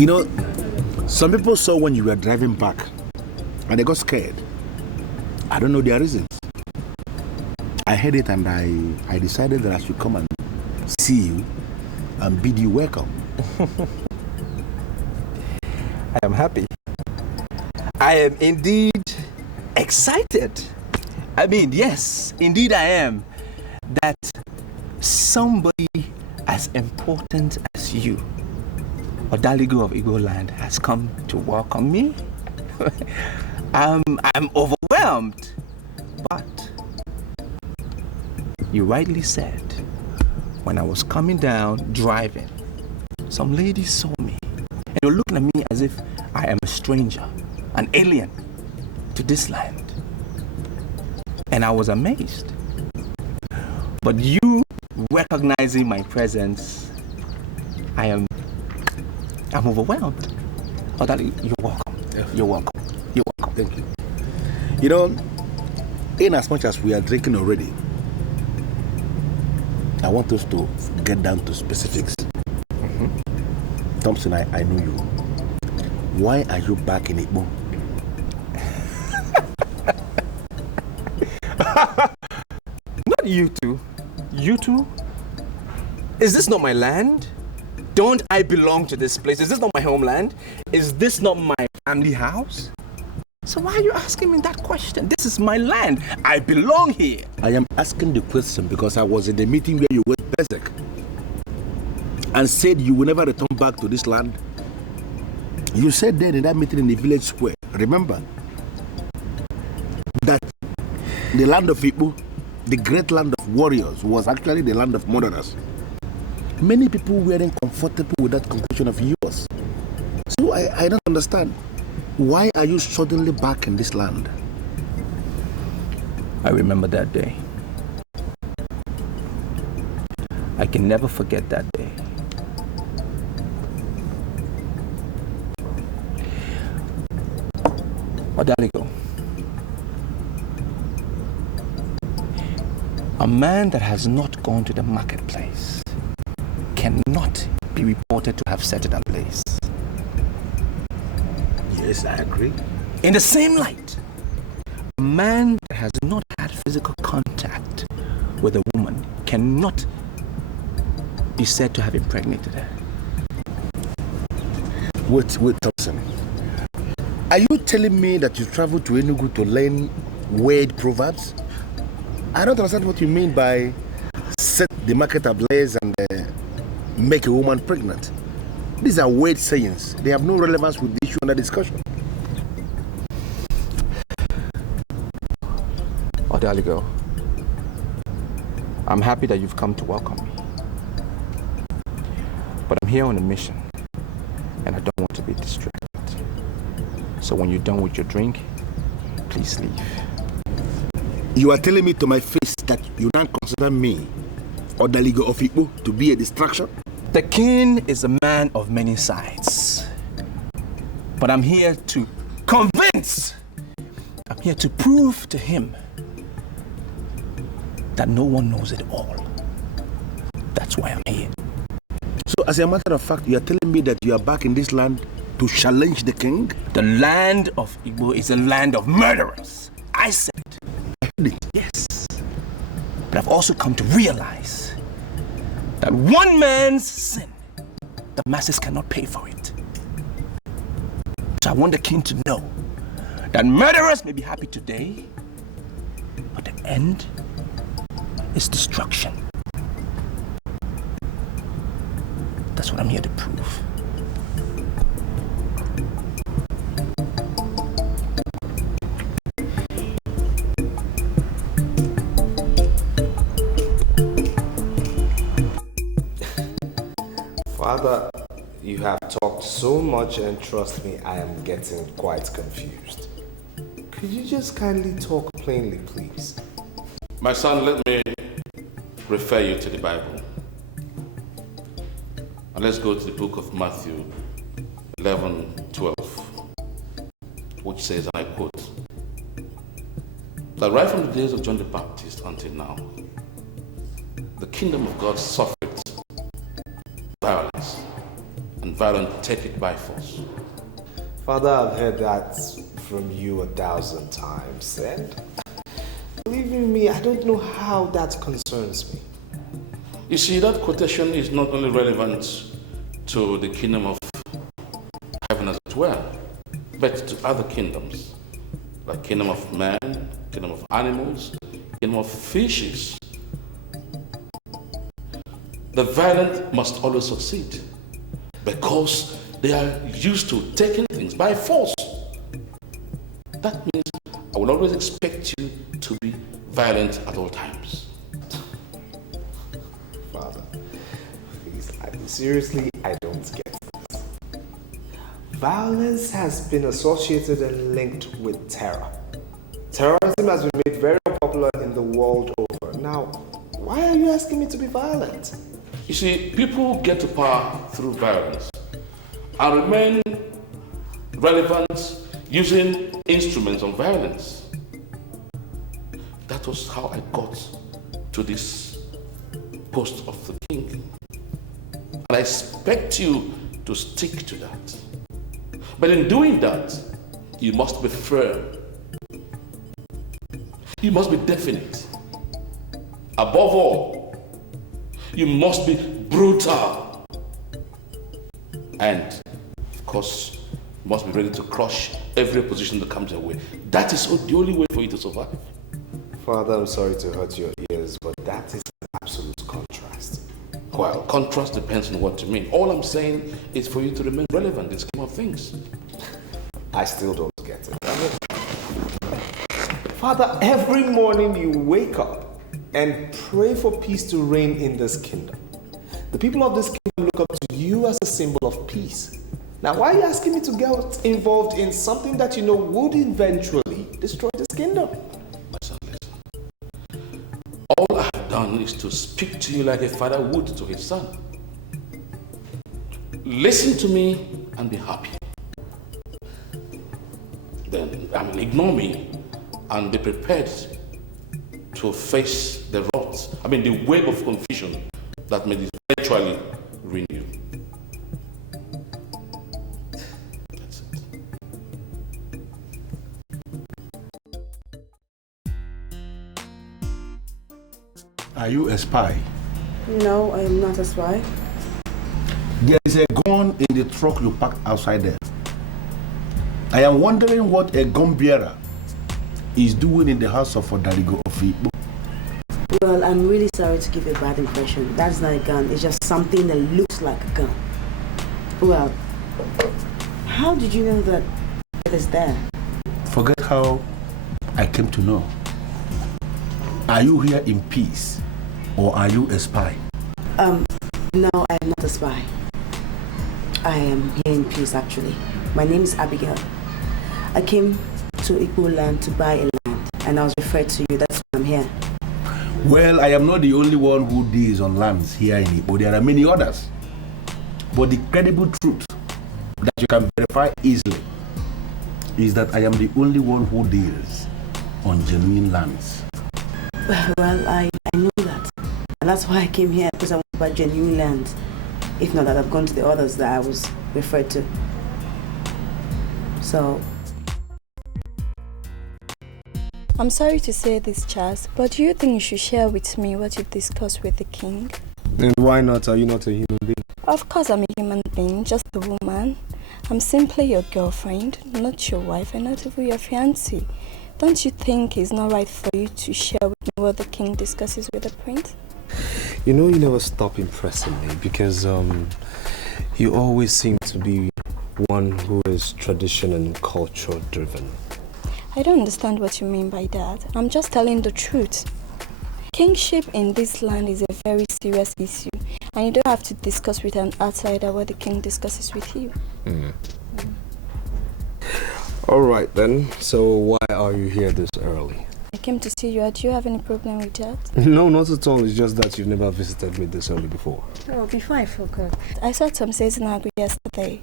You know, some people saw when you were driving back and they got scared. I don't know their reasons. I heard it and I decided that I should come and see you and bid you welcome. I am happy. I am indeed excited. I mean, yes, indeed I am. That somebody as important as you, Odaligo of Igbo land, has come to welcome me. I'm overwhelmed. But you rightly said, when I was coming down driving, some ladies saw me and they were looking at me as if I am a stranger, an alien to this land. And I was amazed. But you recognizing my presence, I'm overwhelmed. Oh, darling, you're welcome. You're welcome. You're welcome. Thank you. You know, in as much as we are drinking already, I want us to get down to specifics. Thompson, I know you. Why are you back in Igbo? Not you two. You two? Is this not my land? Don't I belong to this place? Is this not my homeland? Is this not my family house? So why are you asking me that question? This is my land. I belong here. I am asking the question because I was in the meeting where you went berserk and said you will never return back to this land. You said then in that meeting in the village square, remember, that the land of Igbo, the great land of warriors, was actually the land of murderers. Many people weren't comfortable with that conclusion of yours. So I don't understand. Why are you suddenly back in this land? I remember that day. I can never forget that day. Odaligo, a man that has not gone to the marketplace cannot be reported to have set it ablaze. Yes, I agree. In the same light, a man that has not had physical contact with a woman cannot be said to have impregnated her. Wait, Thompson. Are you telling me that you traveled to Enugu to learn weird proverbs? I don't understand what you mean by set the market ablaze and make a woman pregnant. These are weird sayings. They have no relevance with the issue under discussion. Odaligo, I'm happy that you've come to welcome me. But I'm here on a mission, and I don't want to be distracted. So when you're done with your drink, please leave. You are telling me to my face that you don't consider me, Odaligo of Igbo, to be a distraction? The king is a man of many sides. But I'm here to convince. I'm here to prove to him that no one knows it all. That's why I'm here. So as a matter of fact, you are telling me that you are back in this land to challenge the king? The land of Igbo is a land of murderers. I said it. I heard it. Yes. But I've also come to realize that one man's sin, the masses cannot pay for it. So I want the king to know that murderers may be happy today, but the end is destruction. That's what I'm here to prove. Father, you have talked so much, and trust me, I am getting quite confused. Could you just kindly talk plainly, please? My son, let me refer you to the Bible. And let's go to the book of Matthew 11:12, which says, and I quote, that right from the days of John the Baptist until now, the kingdom of God suffered violence, and and violence take it by force. Father, I've heard that from you 1,000 times, and believe me, I don't know how that concerns me. You see, that quotation is not only relevant to the kingdom of heaven as it were, but to other kingdoms, like kingdom of man, kingdom of animals, kingdom of fishes. The violent must always succeed because they are used to taking things by force. That means I will always expect you to be violent at all times. Father, please, seriously, I don't get this. Violence has been associated and linked with terror. Terrorism has been made very popular in the world over. Now, why are you asking me to be violent? You see, people get to power through violence and remain relevant using instruments of violence. That was how I got to this post of the king. And I expect you to stick to that. But in doing that, you must be firm. You must be definite. Above all, you must be brutal. And, of course, you must be ready to crush every opposition that comes your way. That is the only way for you to survive. Father, I'm sorry to hurt your ears, but that is an absolute contrast. Well, contrast depends on what you mean. All I'm saying is for you to remain relevant in the scheme of things. I still don't get it. Father, every morning you wake up and pray for peace to reign in this kingdom. The people of this kingdom look up to you as a symbol of peace. Now, why are you asking me to get involved in something that you know would eventually destroy this kingdom? Listen. All I have done is to speak to you like a father would to his son. Listen to me and be happy. Then, ignore me and be prepared to face the the wave of confusion that may eventually ruin you. That's it. Are you a spy? No, I am not a spy. There is a gun in the truck you parked outside there. I am wondering what a gun bearer is doing in the house of Odarigo of Igbo. Well, I'm really sorry to give you a bad impression. That's not a gun. It's just something that looks like a gun. Well, how did you know that it is there? Forget how I came to know. Are you here in peace or are you a spy? No, I am not a spy. I am here in peace, actually. My name is Abigail. I came to Igbo land to buy a land, and I was referred to you. That's why I'm here. Well, I am not the only one who deals on lands here in Igbo. There are many others. But the credible truth that you can verify easily is that I am the only one who deals on genuine lands. Well, I know that. And that's why I came here, because I want to buy genuine land. If not, that I've gone to the others that I was referred to. So... I'm sorry to say this, Charles, but do you think you should share with me what you've discussed with the king? And why not? Are you not a human being? Of course I'm a human being, just a woman. I'm simply your girlfriend, not your wife, and not even your fiancé. Don't you think it's not right for you to share with me what the king discusses with the prince? You know, you never stop impressing me because you always seem to be one who is tradition and culture driven. I don't understand what you mean by that. I'm just telling the truth. Kingship in this land is a very serious issue, and you don't have to discuss with an outsider what the king discusses with you. All right then, so why are you here this early? I came to see you. Do you have any problem with that? No, not at all. It's just that you've never visited me this early before. Oh, before I forgot. I saw Thompson yesterday.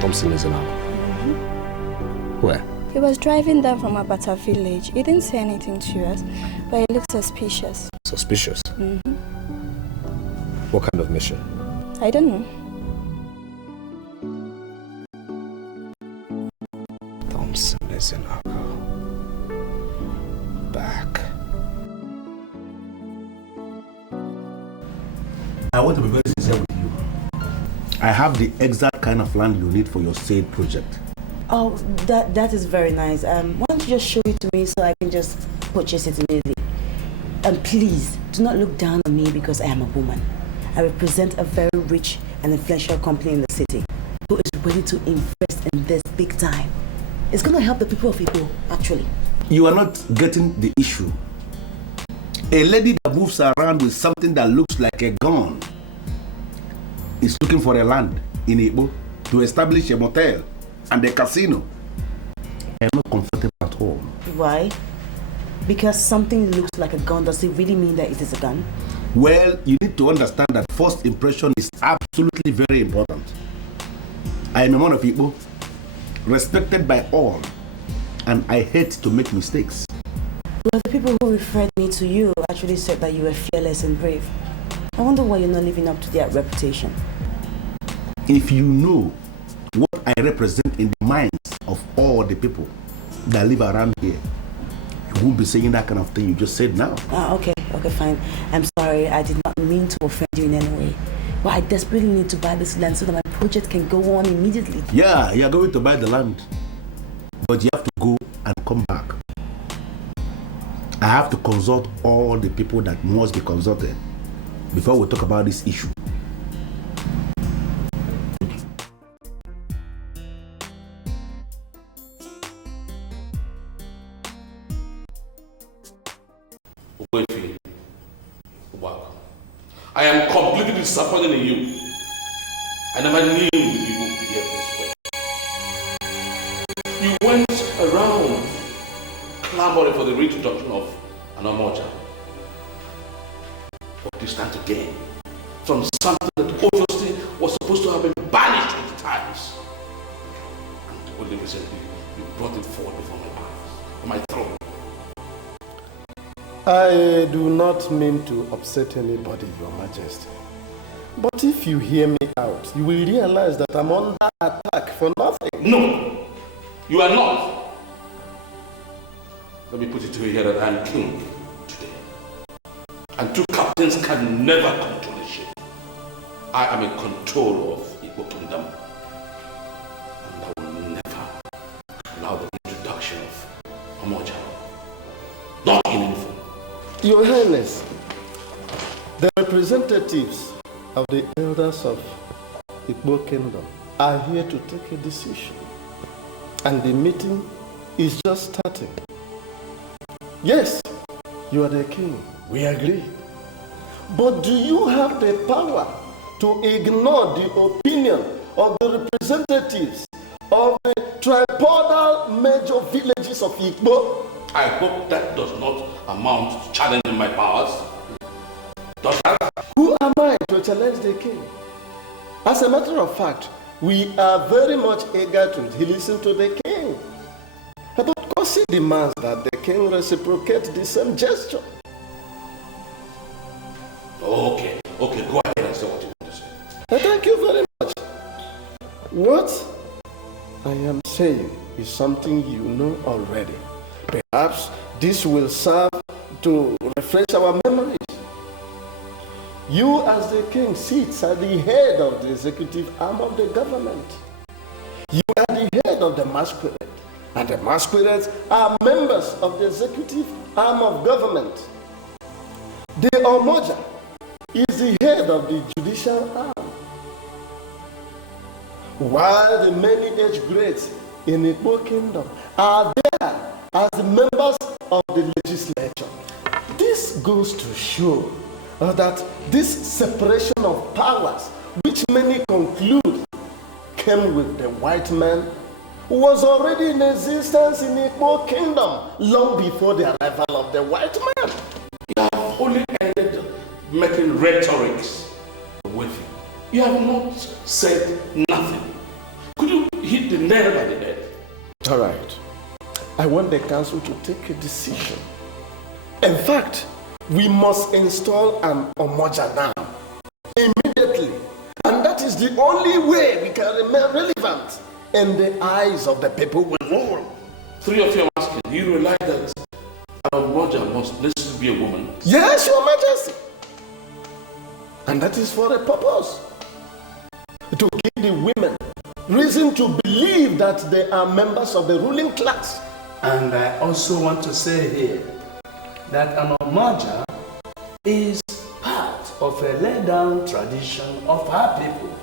Thompson is an hour. Where? He was driving down from Abata village. He didn't say anything to us, but he looked suspicious. Suspicious? What kind of mission? I don't know. Listen, Uncle. Back. I want to be very sincere with you. I have the exact kind of land you need for your said project. Oh, that is very nice. Why don't you just show it to me so I can just purchase it immediately? And please, do not look down on me because I am a woman. I represent a very rich and influential company in the city who is ready to invest in this big time. It's going to help the people of Igbo, actually. You are not getting the issue. A lady that moves around with something that looks like a gun is looking for a land in Igbo to establish a motel and a casino. I am not comfortable at all. Why? Because something looks like a gun, does it really mean that it is a gun? Well, you need to understand that first impression is absolutely very important. I am a man of Igbo, respected by all, and I hate to make mistakes. Well, the people who referred me to you actually said that you were fearless and brave. I wonder why you're not living up to their reputation. If you know what I represent in the minds of all the people that live around here, you won't be saying that kind of thing you just said now. Okay, fine. I'm sorry, I did not mean to offend you in any way. But I desperately need to buy this land so that my project can go on immediately. Yeah, you're going to buy the land. But you have to go and come back. I have to consult all the people that must be consulted before we talk about this issue. I am completely disappointed in you. I never knew you would behave this way. You went around clamoring for the reintroduction of an Omoja. But this time again, from something that obviously was supposed to have been banished 20 times. And only recently, you brought it forward before my eyes, on my throne. I do not mean to upset anybody, Your Majesty. But if you hear me out, you will realize that I'm under attack for nothing. No, you are not. Let me put it to you here that I am king today. And two captains can never control a ship. I am in control of Igbo Kingdom. And I will never allow the introduction of Omoja. Not in any form. Your Highness, the representatives of the elders of Igbo Kingdom are here to take a decision. And the meeting is just starting. Yes, you are the king. We agree. But do you have the power to ignore the opinion of the representatives of the tripodal major villages of Igbo? I hope that does not amount to challenging my powers. Does that? Who am I to challenge the king? As a matter of fact, we are very much eager to listen to the king. But of course he demands that the king reciprocate the same gesture. Okay, go ahead and say what you want to say. Thank you very much. What I am saying is something you know already. Perhaps this will serve to refresh our memories. You as the king sits at the head of the executive arm of the government. You are the head of the masquerade, and the masquerades are members of the executive arm of government. The Omoja is the head of the judicial arm, while the many age grades in the Igbo Kingdom are there as the members of the legislature. This goes to show that this separation of powers, which many conclude came with the white man, was already in existence in the Igbo Kingdom long before the arrival of the white man. You have only ended making rhetorics with you. You have not said nothing. Could you hit the nail by the head? All right. I want the council to take a decision. In fact, we must install an Omoja now, immediately. And that is the only way we can remain relevant in the eyes of the people we rule. three of you are asking, do you realize that our Roger must necessarily be a woman? Yes, Your Majesty. And that is for a purpose. To give the women reason to believe that they are members of the ruling class. And I also want to say here that an Omoja is part of a laid-down tradition of our people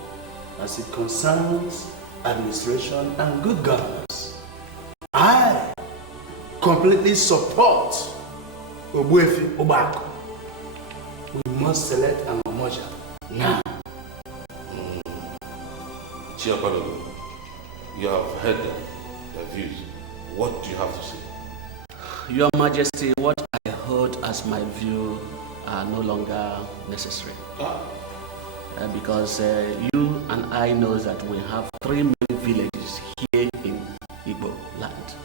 as it concerns administration and good governance. I completely support Ogbuefi Obako. We must select an Omoja now. Chiapalogo, you have heard their views. What do you have to say? Your Majesty, what I hold as my view are no longer necessary. Because you and I know that we have 3 main villages here in Igbo land.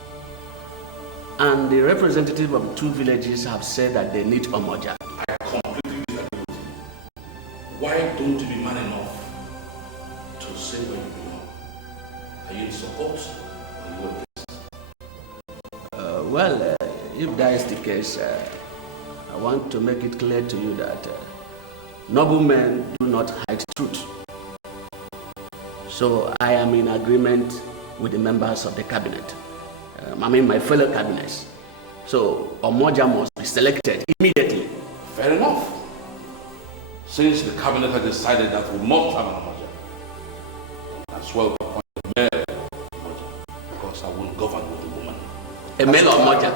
And the representative of 2 villages have said that they need Omoja. I completely disagree with you. Why don't you be man enough to say where you belong? Are you in support or are you against? If that is the case, I want to make it clear to you that noblemen do not hide truth. So I am in agreement with the members of the cabinet. My fellow cabinets. So Omoja must be selected immediately. Fair enough. Since the cabinet has decided that we must have an Omoja, as well appoint a male Omoja, because I won't govern with a woman. A male Omoja?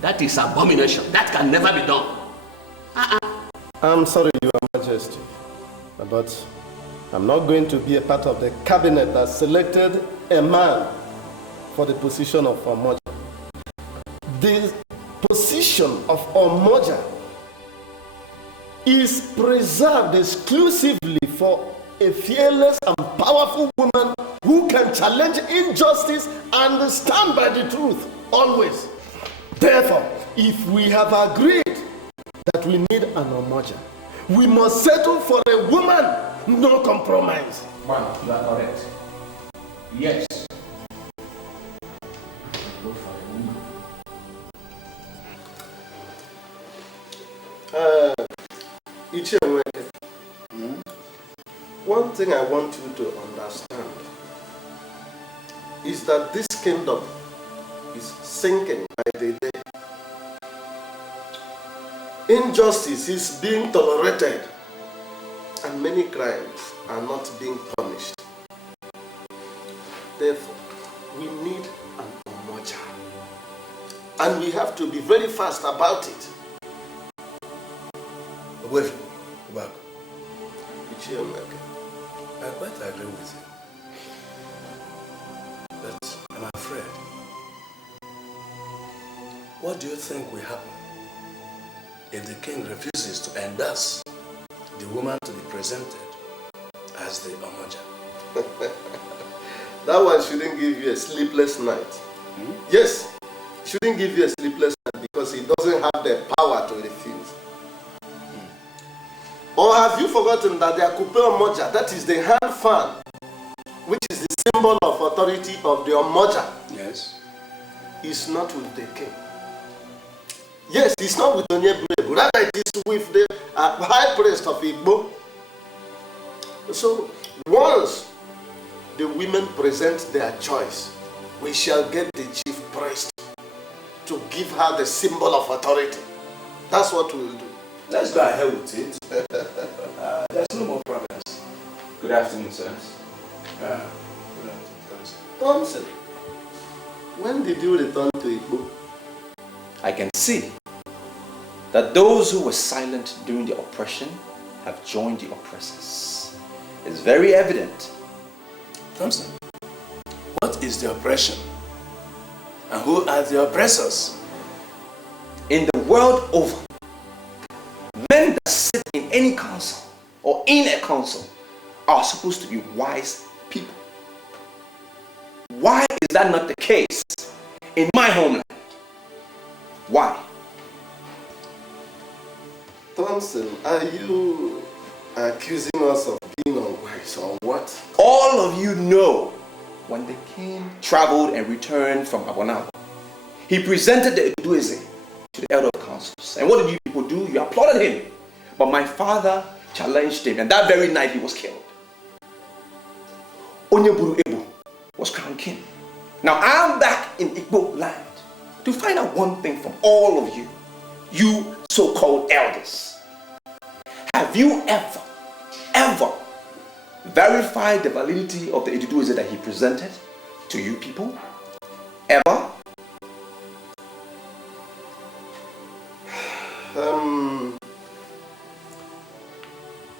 That is abomination. That can never be done. I'm sorry, Your Majesty, but I'm not going to be a part of the cabinet that selected a man for the position of Omoja. The position of Omoja is preserved exclusively for a fearless and powerful woman who can challenge injustice and stand by the truth always. Therefore, if we have agreed that we need an Omoja, we must settle for a woman, no compromise. Man, you are correct. Yes. Go for a woman. One thing I want you to understand is that this kingdom is sinking by the day. Injustice is being tolerated and many crimes are not being punished. Therefore, we need an Omoja. And we have to be very fast about it. Back. I quite agree with you. But I'm afraid. What do you think will happen if the king refuses to endorse the woman to be presented as the Omoja? That one shouldn't give you a sleepless night. Yes, shouldn't give you a sleepless night because he doesn't have the power to refuse. Or have you forgotten that the Akupe Omoja, that is the hand fan, which is the symbol of authority of the Omoja, Yes. is not with the king. Yes, it's not with Onyebuebu, rather it is with the high priest of Igbo. So once the women present their choice, we shall get the chief priest to give her the symbol of authority. That's what we will do. Let's go ahead with it. There's no more problems. Good afternoon, sirs. Good afternoon, Thompson, when did you return to Igbo? I can see that those who were silent during the oppression have joined the oppressors. It's very evident. Thompson, what is the oppression? And who are the oppressors? In the world over, men that sit in any council or in a council are supposed to be wise people. Why is that not the case in my homeland? Why? Thompson, are you accusing us of being unwise or what? All of you know when the king traveled and returned from Abanabo, he presented the Edueze to the elder councils. And what did you people do? You applauded him. But my father challenged him, and that very night he was killed. Onyeburu Ebu was crowned king. Now I'm back in Igbo land to find out one thing from all of you, you so-called elders. Have you ever verified the validity of the Edueze that he presented to you people? Ever?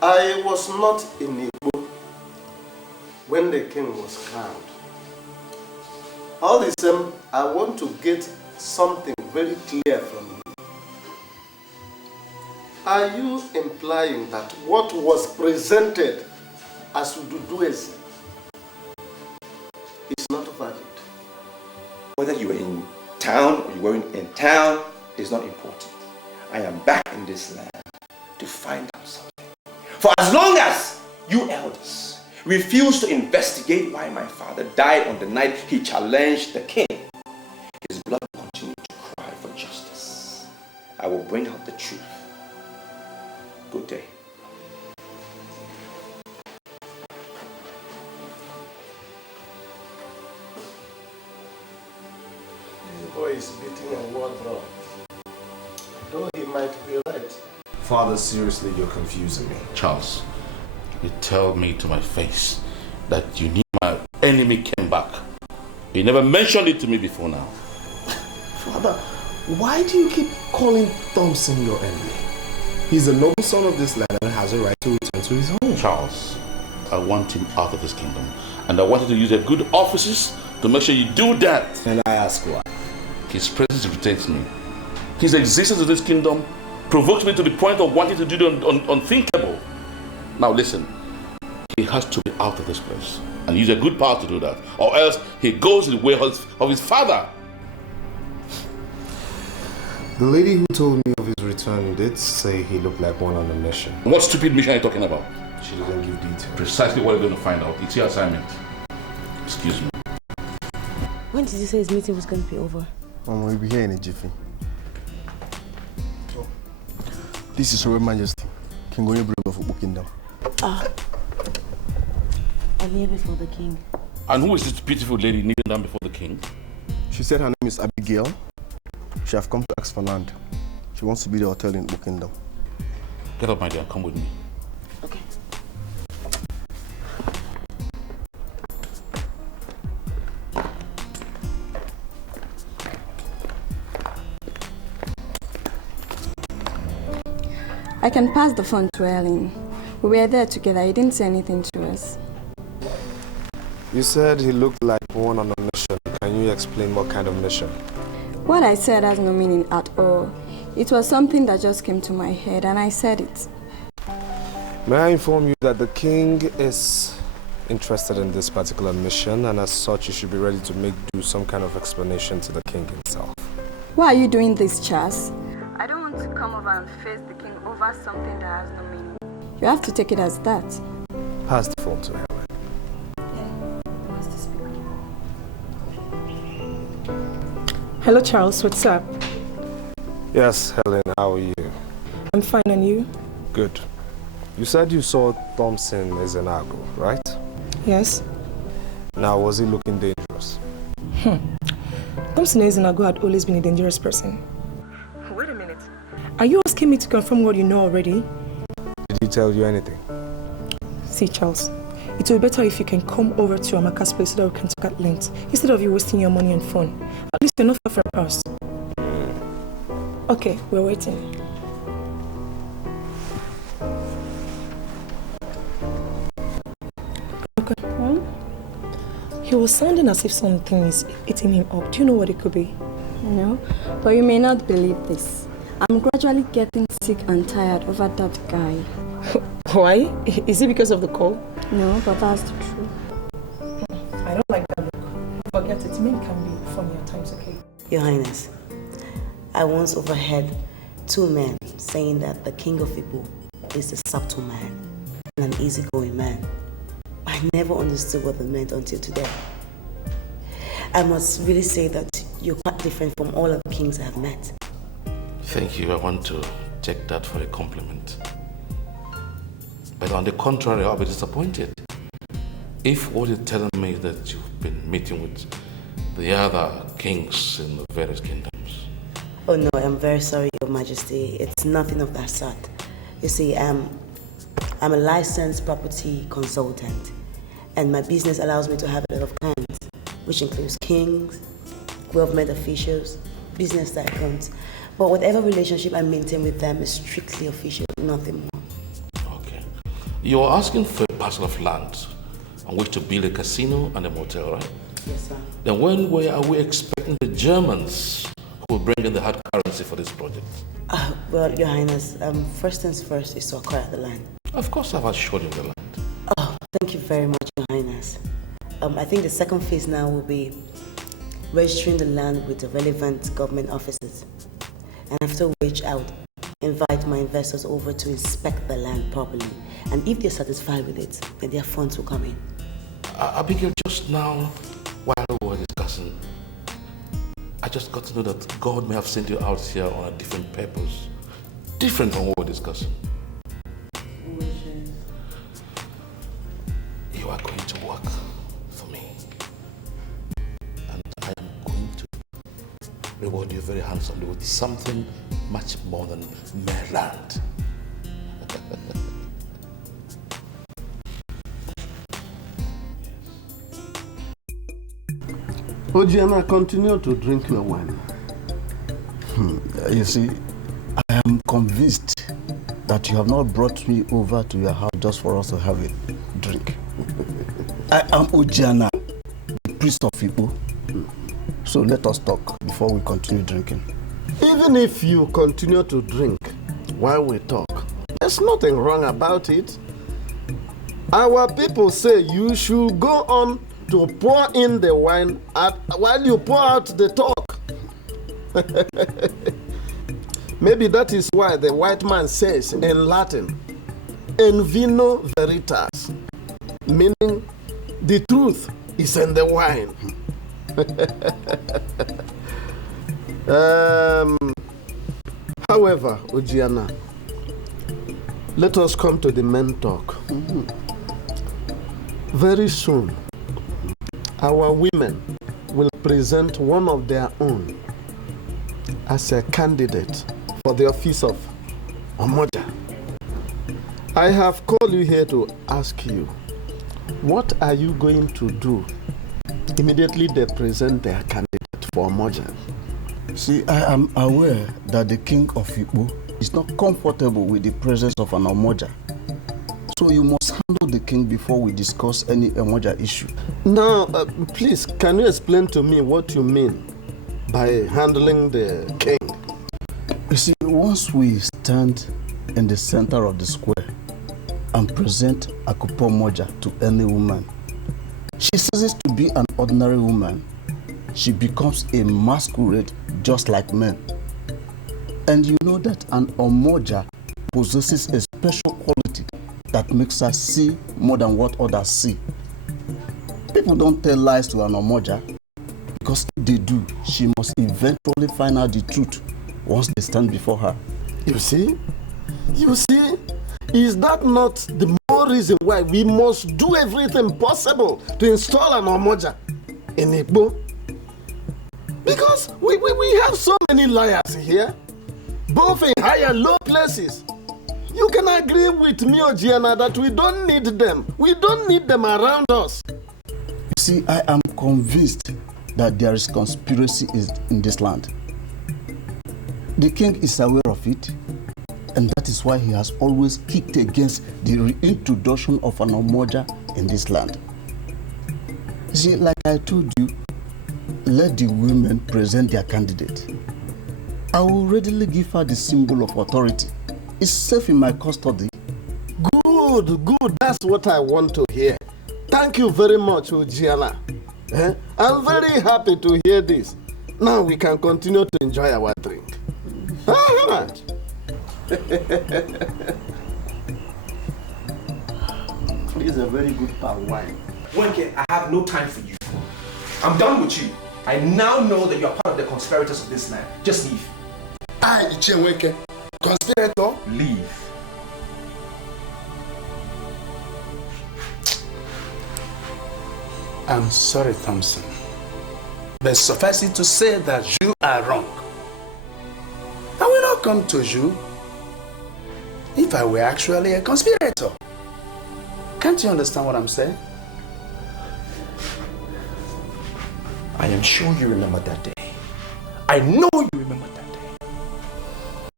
I was not in Igbo when the king was crowned. All the same, I want to get something very clear from you. Are you implying that what was presented as Ududueze is not valid? Whether you were in town or you weren't in town is not important. I am back in this land to find out something. For as long as you elders refuse to investigate why my father died on the night he challenged the king, his blood will continue to cry for justice. I will bring out the truth. Good day. This boy is beating a war drum. Though he might be right. Father, seriously, you're confusing me. Charles, you tell me to my face that you knew my enemy came back. You never mentioned it to me before now. Father, why do you keep calling Thompson your enemy? He's a noble son of this land and has a right to return to his home. Charles, I want him out of this kingdom. And I want you to use your good offices to make sure you do that. And I ask why? His presence irritates me. His existence in this kingdom provokes me to the point of wanting to do the unthinkable. Now listen, he has to be out of this place and use a good power to do that, or else he goes in the way of his father. The lady who told me of his return did say he looked like one on a mission. What stupid mission are you talking about? She doesn't give details. Precisely what you're going to find out. It's your assignment. Excuse me. When did you say his meeting was going to be over? We'll be here in a jiffy. This is Her Majesty, King Onyeburu of Igbo Kingdom. I kneel before the king. And who is this beautiful lady kneeling down before the king? She said her name is Abigail. She have come to ask for land. She wants to be the hotel in Igbo Kingdom. Get up, my dear, come with me. Okay. I can pass the phone to Ellen. We were there together. He didn't say anything to us. You said he looked like one on a mission. Can you explain what kind of mission? What I said has no meaning at all. It was something that just came to my head and I said it. May I inform you that the king is interested in this particular mission, and as such you should be ready to do some kind of explanation to the king himself. Why are you doing this, Charles? I don't want to come over and face the king over something that has no meaning. You have to take it as that. Pass the phone to Helen. Hello, Charles. What's up? Yes, Helen, how are you? I'm fine, and you? Good. You said you saw Thompson Ezenago, right? Yes. Now, was he looking dangerous? Thompson Ezenago had always been a dangerous person. Wait a minute. Are you asking me to confirm what you know already? Did he tell you anything? See, Charles, it will be better if you can come over to Amaka's place so that we can talk at length, instead of you wasting your money and phone. At least you're not far from us. Okay, we're waiting. Okay. He was sounding as if something is eating him up. Do you know what it could be? No, but you may not believe this. I'm gradually getting sick and tired over that guy. Why? Is it because of the call? No, but that's the truth. I don't like that look. Forget it. Men can be funny at times, okay? Your Highness, I once overheard two men saying that the king of Igbo is a subtle man and an easygoing man. I never understood what they meant until today. I must really say that you're quite different from all of the kings I have met. Thank you. I want to take that for a compliment. But on the contrary, I'll be disappointed if what you're telling me is that you've been meeting with the other kings in the various kingdoms. Oh no, I'm very sorry, Your Majesty. It's nothing of that sort. You see, I'm a licensed property consultant, and my business allows me to have a lot of clients, which includes kings, government officials, business tycoons. But whatever relationship I maintain with them is strictly official, nothing more. Okay. You're asking for a parcel of land on which to build a casino and a motel, right? Yes, sir. Then when are we expecting the Germans who will bring in the hard currency for this project? Well, Your Highness, first things first is to acquire the land. Of course, I've assured you the land. Oh, thank you very much, Your Highness. I think the second phase now will be registering the land with the relevant government offices. And after which I would invite my investors over to inspect the land properly. And if they're satisfied with it, then their funds will come in. Abigail, just now, while we were discussing, I just got to know that God may have sent you out here on a different purpose, different from what we're discussing. You are going to work for me, and I am going to reward you very handsomely with something much more than mere land. Ojiana, continue to drink your wine. You see, I am convinced that you have not brought me over to your house just for us to have a drink. I am Ojiana, the priest of Igbo. So let us talk before we continue drinking. Even if you continue to drink while we talk, there's nothing wrong about it. Our people say you should go on to pour in the wine while you pour out the talk. Maybe that is why the white man says in Latin, "In vino veritas," meaning the truth is in the wine. However, Ojiana, let us come to the main talk. Very soon, our women will present one of their own as a candidate for the office of Omoja. I have called you here to ask you, what are you going to do immediately they present their candidate for Omoja? See, I am aware that the king of Igbo is not comfortable with the presence of an Omoja. So you must handle the king before we discuss any Omoja issue. Now, please, can you explain to me what you mean by handling the king? You see, once we stand in the center of the square and present Akupo Omoja to any woman, she ceases to be an ordinary woman. She becomes a masquerade just like men. And you know that an Omoja possesses a special quality that makes her see more than what others see. People don't tell lies to an Omoja, because if they do, she must eventually find out the truth once they stand before her. You see, is that not the more reason why we must do everything possible to install an Omoja in Igbo? Because we have so many liars here, both in high and low places. You can agree with me, Ojiana, that we don't need them. We don't need them around us. You see, I am convinced that there is conspiracy in this land. The king is aware of it, and that is why he has always kicked against the reintroduction of an Omoja in this land. You see, like I told you, let the women present their candidate. I will readily give her the symbol of authority. It's safe in my custody. Good. That's what I want to hear. Thank you very much, Ojiana. I'm very happy to hear this. Now we can continue to enjoy our drink. This is a very good palm wine. Wenke, I have no time for you. I'm done with you. I now know that you are part of the conspirators of this land. Just leave. I, Icheweke, conspirator? Leave. I'm sorry, Thompson. But suffice it to say that you are wrong. I will not come to you if I were actually a conspirator. Can't you understand what I'm saying? I am sure you remember that day. I know you remember that day.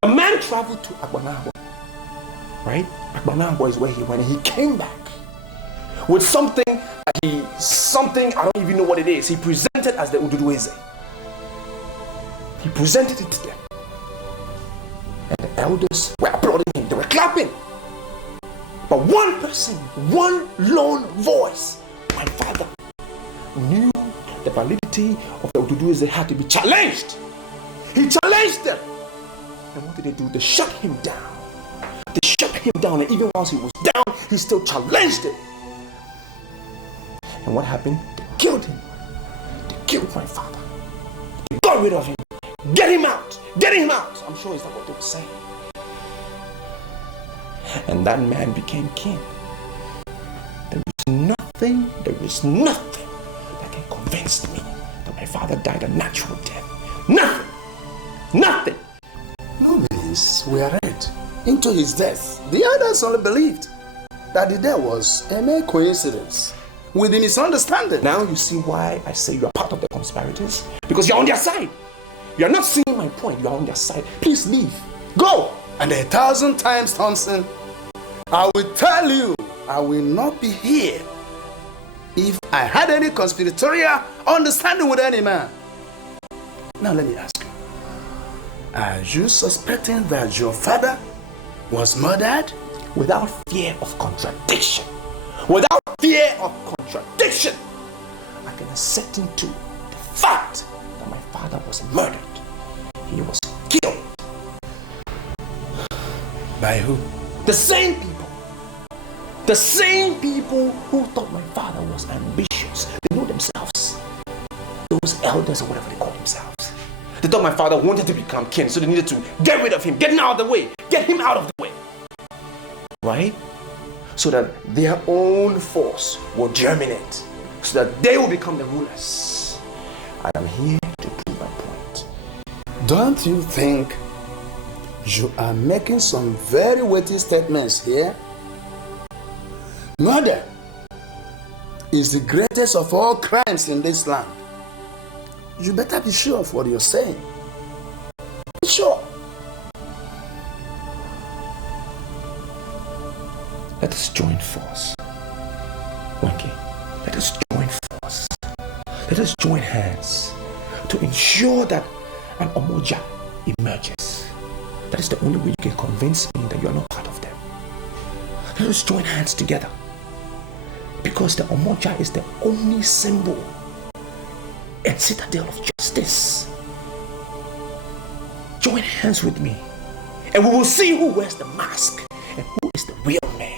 A man traveled to Abanabo, right? Abanabo is where he went, and he came back with something I don't even know what it is. He presented as the Ududueze. He presented it to them. And the elders were applauding him. They were clapping. But one person, one lone voice, my father, knew the validity of the Ududueze had to be challenged. He challenged them. And what did they do? They shut him down. They shut him down, and even whilst he was down, he still challenged it. And what happened? They killed him. They killed my father. They got rid of him. Get him out! Get him out! I'm sure is that what they were saying. And that man became king. There is nothing that can convince me that my father died a natural death. Nothing! No means we are read into his death. The others only believed that the death was a mere coincidence with the misunderstanding. Now you see why I say you are part of the conspirators? Because you're on their side. You are not seeing my point. You are on their side. Please leave. Go! And 1,000 times, Thompson, I will tell you, I will not be here if I had any conspiratorial understanding with any man. Now let me ask you, are you suspecting that your father was murdered? Without fear of contradiction. Without fear of contradiction, I can ascertain to the fact that my father was murdered. He was killed. By who? The same people. The same people who thought my father was ambitious. They know themselves. Those elders or whatever they call themselves. They thought my father wanted to become king, so they needed to get rid of him, get him out of the way, get him out of the way. Right? So that their own force will germinate, so that they will become the rulers. I am here to prove my point. Don't you think you are making some very weighty statements here? Murder is the greatest of all crimes in this land. You better be sure of what you're saying. Be sure. Let us join force. Okay, let us join force. Let us join hands to ensure that an Omoja emerges. That is the only way you can convince me that you are not part of them. Let us join hands together. Because the Omoja is the only symbol and citadel of justice. Join hands with me, and we will see who wears the mask and who is the real man.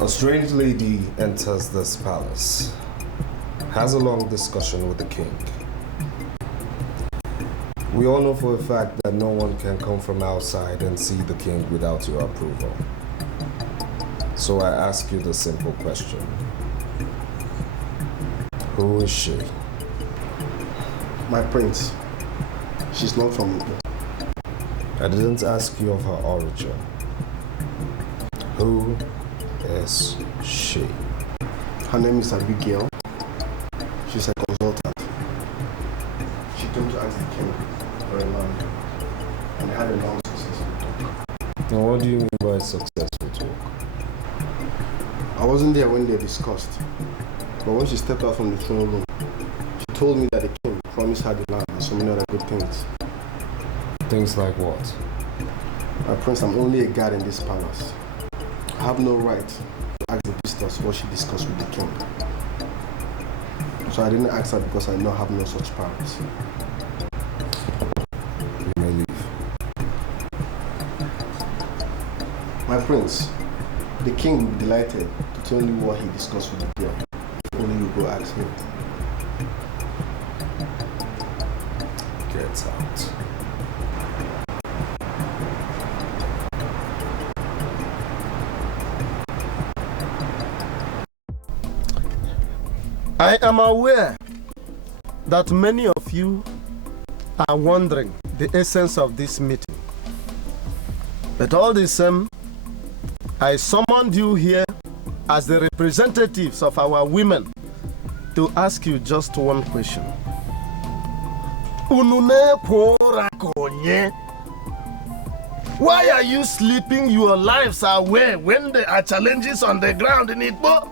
A strange lady enters this palace, has a long discussion with the king. We all know for a fact that no one can come from outside and see the king without your approval. So I ask you the simple question. Who is she? My prince. She's not from Igbo. I didn't ask you of her origin. Who is she? Her name is Abigail. She's a consultant. She came to ask the king for a land, and had a long successful talk. Now what do you mean by successful talk? I wasn't there when they discussed, but when she stepped out from the throne room, she told me that the king promised her the land and so many other good things. Things like what? My prince, I'm only a guard in this palace. I have no right to ask the visitors what she discussed with the king. So I didn't ask her because I know I have no such powers. You may leave. My prince, the king will be delighted to tell you what he discussed with the girl. Only you go ask him. Get out. I am aware that many of you are wondering the essence of this meeting. But all the same, I summoned you here as the representatives of our women to ask you just one question. Why are you sleeping your lives away when there are challenges on the ground in Igbo?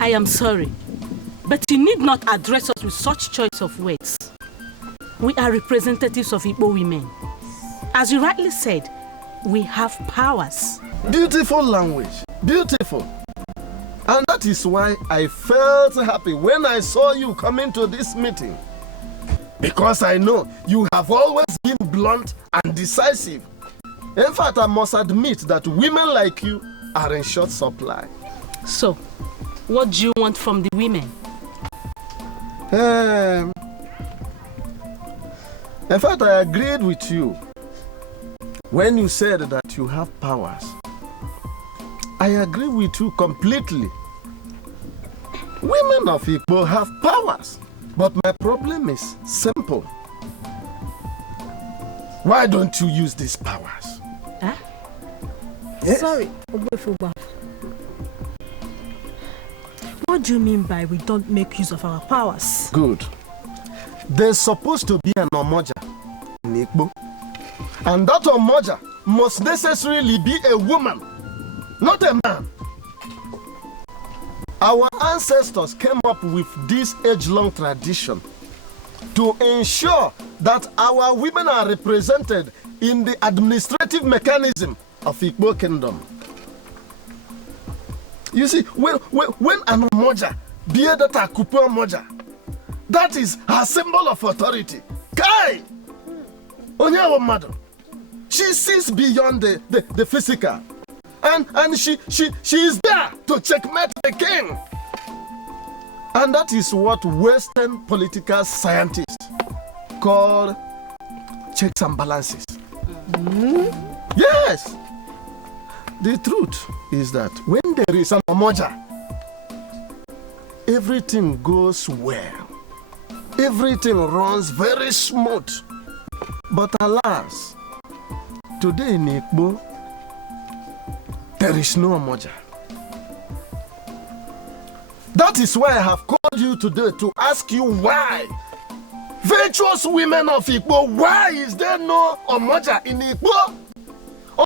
I am sorry, but you need not address us with such choice of words. We are representatives of Igbo women. As you rightly said, we have powers. Beautiful language, beautiful. And that is why I felt happy when I saw you coming to this meeting. Because I know you have always been blunt and decisive. In fact, I must admit that women like you are in short supply. So, what do you want from the women? In fact, I agreed with you when you said that you have powers. I agree with you completely. Women of Igbo have powers, but my problem is simple. Why don't you use these powers? Huh? Yes. Sorry, what do you mean by we don't make use of our powers? Good. There's supposed to be an Omoja in Igbo. And that Omoja must necessarily be a woman, not a man. Our ancestors came up with this age-long tradition to ensure that our women are represented in the administrative mechanism of Igbo Kingdom. You see, when an Omoja, be that a Kupo Omoja, that is her symbol of authority. Kai! Onyawa madam. She sees beyond the physical. And she is there to checkmate the king. And that is what Western political scientists call checks and balances. Yes. The truth is that when there is an Omoja, everything goes well. Everything runs very smooth. But alas, today in Igbo, there is no Omoja. That is why I have called you today to ask you why. Virtuous women of Igbo, why is there no Omoja in Igbo?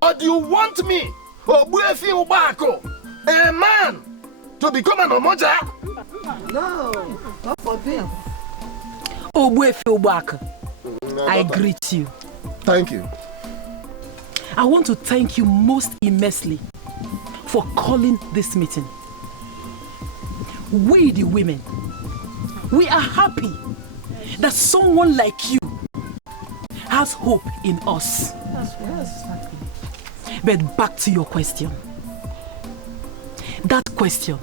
Or do you want me, Obuefi Ubako, a man, to become an Omoja? No, not for them. Obuefi Ubako, I greet you. Thank you. I want to thank you most immensely for calling this meeting. We the women, we are happy that someone like you has hope in us. Yes. But back to your question. That question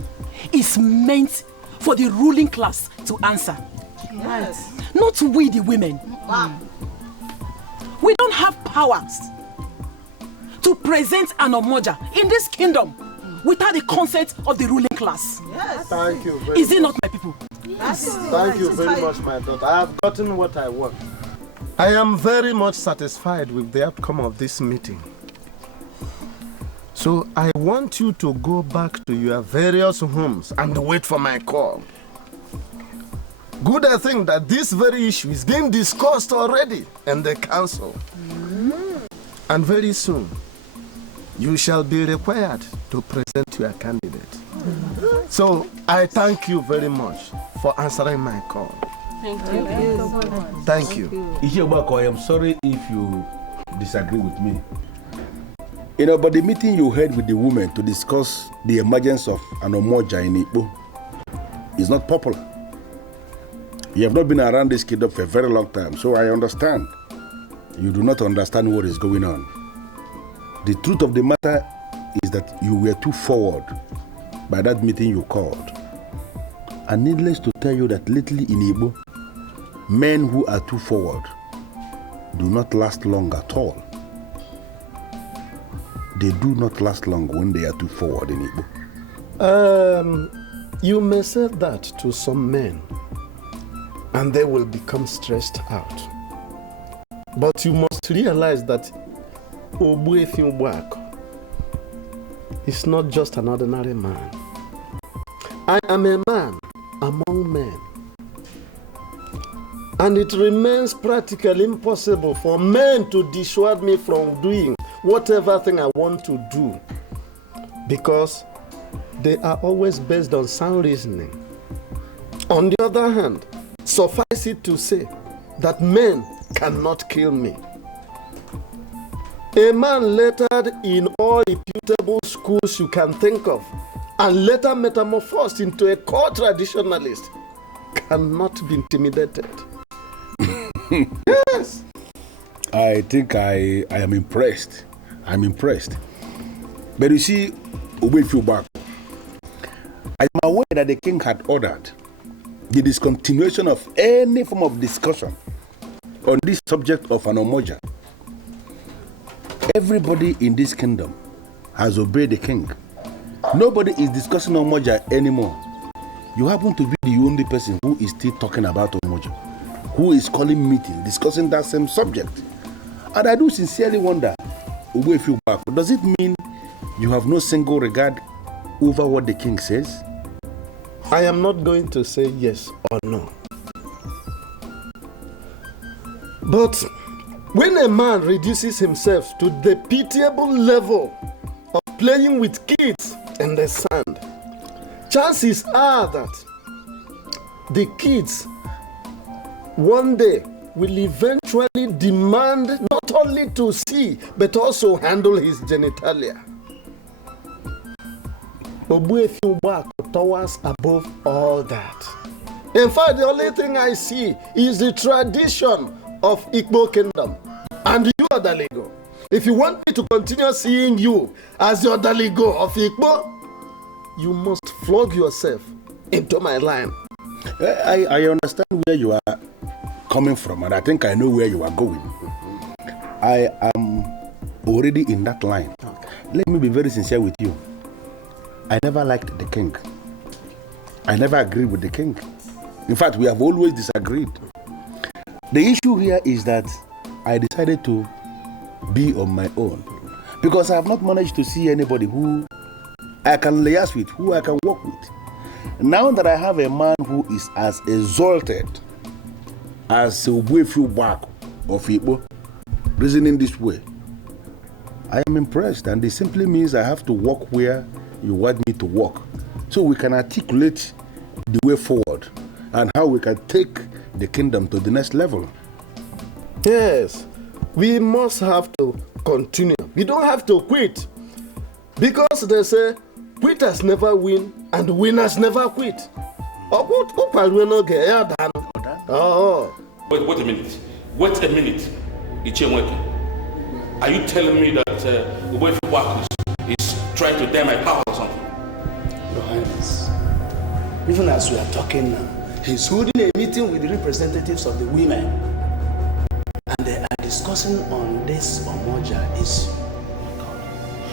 is meant for the ruling class to answer. Yes. Not we the women. We don't have powers to present an Omoja in this kingdom without the consent of the ruling class. Yes. Thank you very Is much. it not, my people? Yes. Thank you very much, my daughter. I have gotten what I want. I am very much satisfied with the outcome of this meeting. So I want you to go back to your various homes and wait for my call. Good, I think that this very issue is being discussed already in the council. And very soon, you shall be required to present your candidate. So I thank you very much for answering my call. Thank you. Thank you. Ihiobako, I am sorry if you disagree with me. You know, but the meeting you had with the women to discuss the emergence of an Omoja in Igbo is not popular. You have not been around this kingdom for a very long time, so I understand. You do not understand what is going on. The truth of the matter is that you were too forward by that meeting you called. And needless to tell you that lately in Igbo, men who are too forward do not last long at all. They do not last long when they are too forward in Igbo. You may say that to some men, and they will become stressed out. But you must realize that Ogbuefi Ogbuako is not just an ordinary man. I am a man among men. And it remains practically impossible for men to dissuade me from doing whatever thing I want to do, because they are always based on sound reasoning. On the other hand, suffice it to say that men cannot kill me. A man lettered in all reputable schools you can think of, and later metamorphosed into a core traditionalist, cannot be intimidated. Yes. I think I am impressed. I'm impressed. But you see, Ogbuefi Ogbuako, I am aware that the king had ordered the discontinuation of any form of discussion on this subject of an Omoja. Everybody in this kingdom has obeyed the king. Nobody is discussing Omoja anymore. You happen to be the only person who is still talking about Omoja, who is calling meeting, discussing that same subject. And I do sincerely wonder, Ogbuefi Ogbuako, does it mean you have no single regard over what the king says? I am not going to say yes or no. But when a man reduces himself to the pitiable level of playing with kids in the sand, chances are that the kids one day will eventually demand not only to see but also handle his genitalia. Ogbuefi Ogbuako towers above all that. In fact, the only thing I see is the tradition of Igbo kingdom. And you, Odaligo, if you want me to continue seeing you as the Odaligo of Igbo, you must flog yourself into my line. I understand where you are coming from, and I think I know where you are going. I am already in that line. Okay. Let me be very sincere with you. I never liked the king. I never agreed with the king. In fact, we have always disagreed. The issue here is that I decided to be on my own, because I have not managed to see anybody who I can liaise with, who I can work with. Now that I have a man who is as exalted as Ogbuefi Ogbuako of Igbo, reasoning this way, I am impressed, and it simply means I have to walk where you want me to walk, so we can articulate the way forward and how we can take the kingdom to the next level. Yes, we must have to continue. We don't have to quit, because they say quitters never win and winners never quit. Oh. Wait a minute. Wait a minute. Ichemweke. Are you telling me that Ogbuefi Ogbuako is trying to dare my power or something? Your Highness, even as we are talking now, he's holding a meeting with the representatives of the women, and they are discussing on this Omoja issue.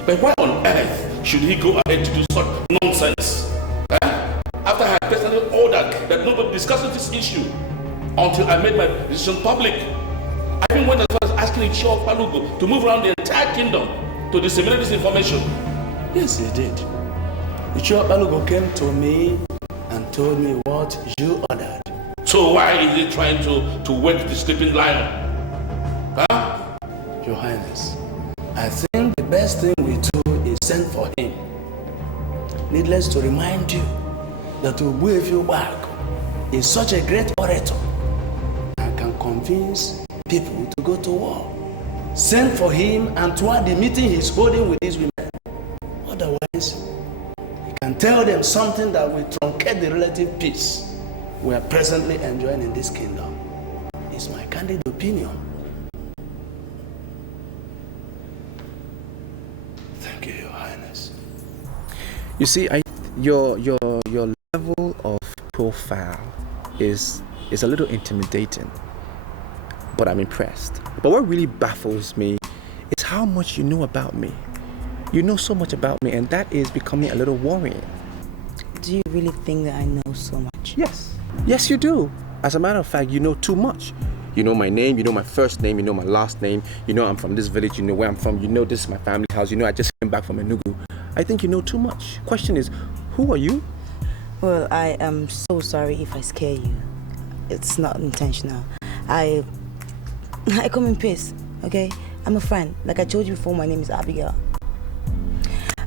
But why on earth should he go ahead to do such nonsense? After I had personally ordered that nobody discusses this issue until I made my decision public. I even went as far as asking Ichie of Palugo to move around the entire kingdom to disseminate this information. Yes, he did. Ichie of Palugo came to me and told me what you ordered. So why is he trying to wake the sleeping lion? Huh? Your Highness, I think the best thing we do is send for him. Needless to remind you that Ogbuefi Ogbuako is such a great orator and can convince people to go to war. Send for him and toward the meeting he's holding with these women. Otherwise, he can tell them something that will truncate the relative peace we are presently enjoying in this kingdom. It's my candid opinion. You see, your level of profile is a little intimidating, but I'm impressed. But what really baffles me is how much you know about me. You know so much about me, and that is becoming a little worrying. Do you really think that I know so much? Yes. Yes, you do. As a matter of fact, you know too much. You know my name, you know my first name, you know my last name, you know I'm from this village, you know where I'm from, you know this is my family house, you know I just came back from Enugu. I think you know too much. Question is, who are you? Well, I am so sorry if I scare you. It's not intentional. I come in peace, okay? I'm a friend. Like I told you before, my name is Abigail.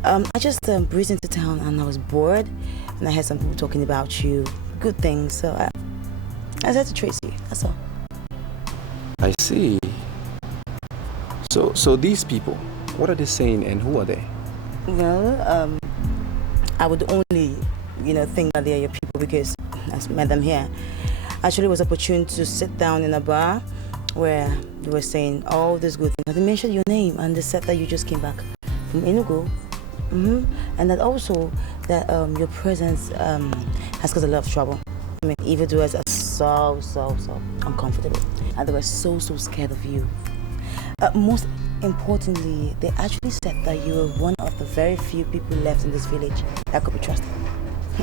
I just breezed into town and I was bored, and I heard some people talking about you, good things, so I said to trace you, that's all. I see. So these people, what are they saying and who are they? Well, I would only, think that they are your people because I met them here. Actually, it was opportune to sit down in a bar where they were saying all these good things. They mentioned your name and they said that you just came back from Enugu. And that also that your presence has caused a lot of trouble. I mean, evildoers are so uncomfortable, and they were so scared of you. Most importantly, they actually said that you were one of the very few people left in this village that could be trusted.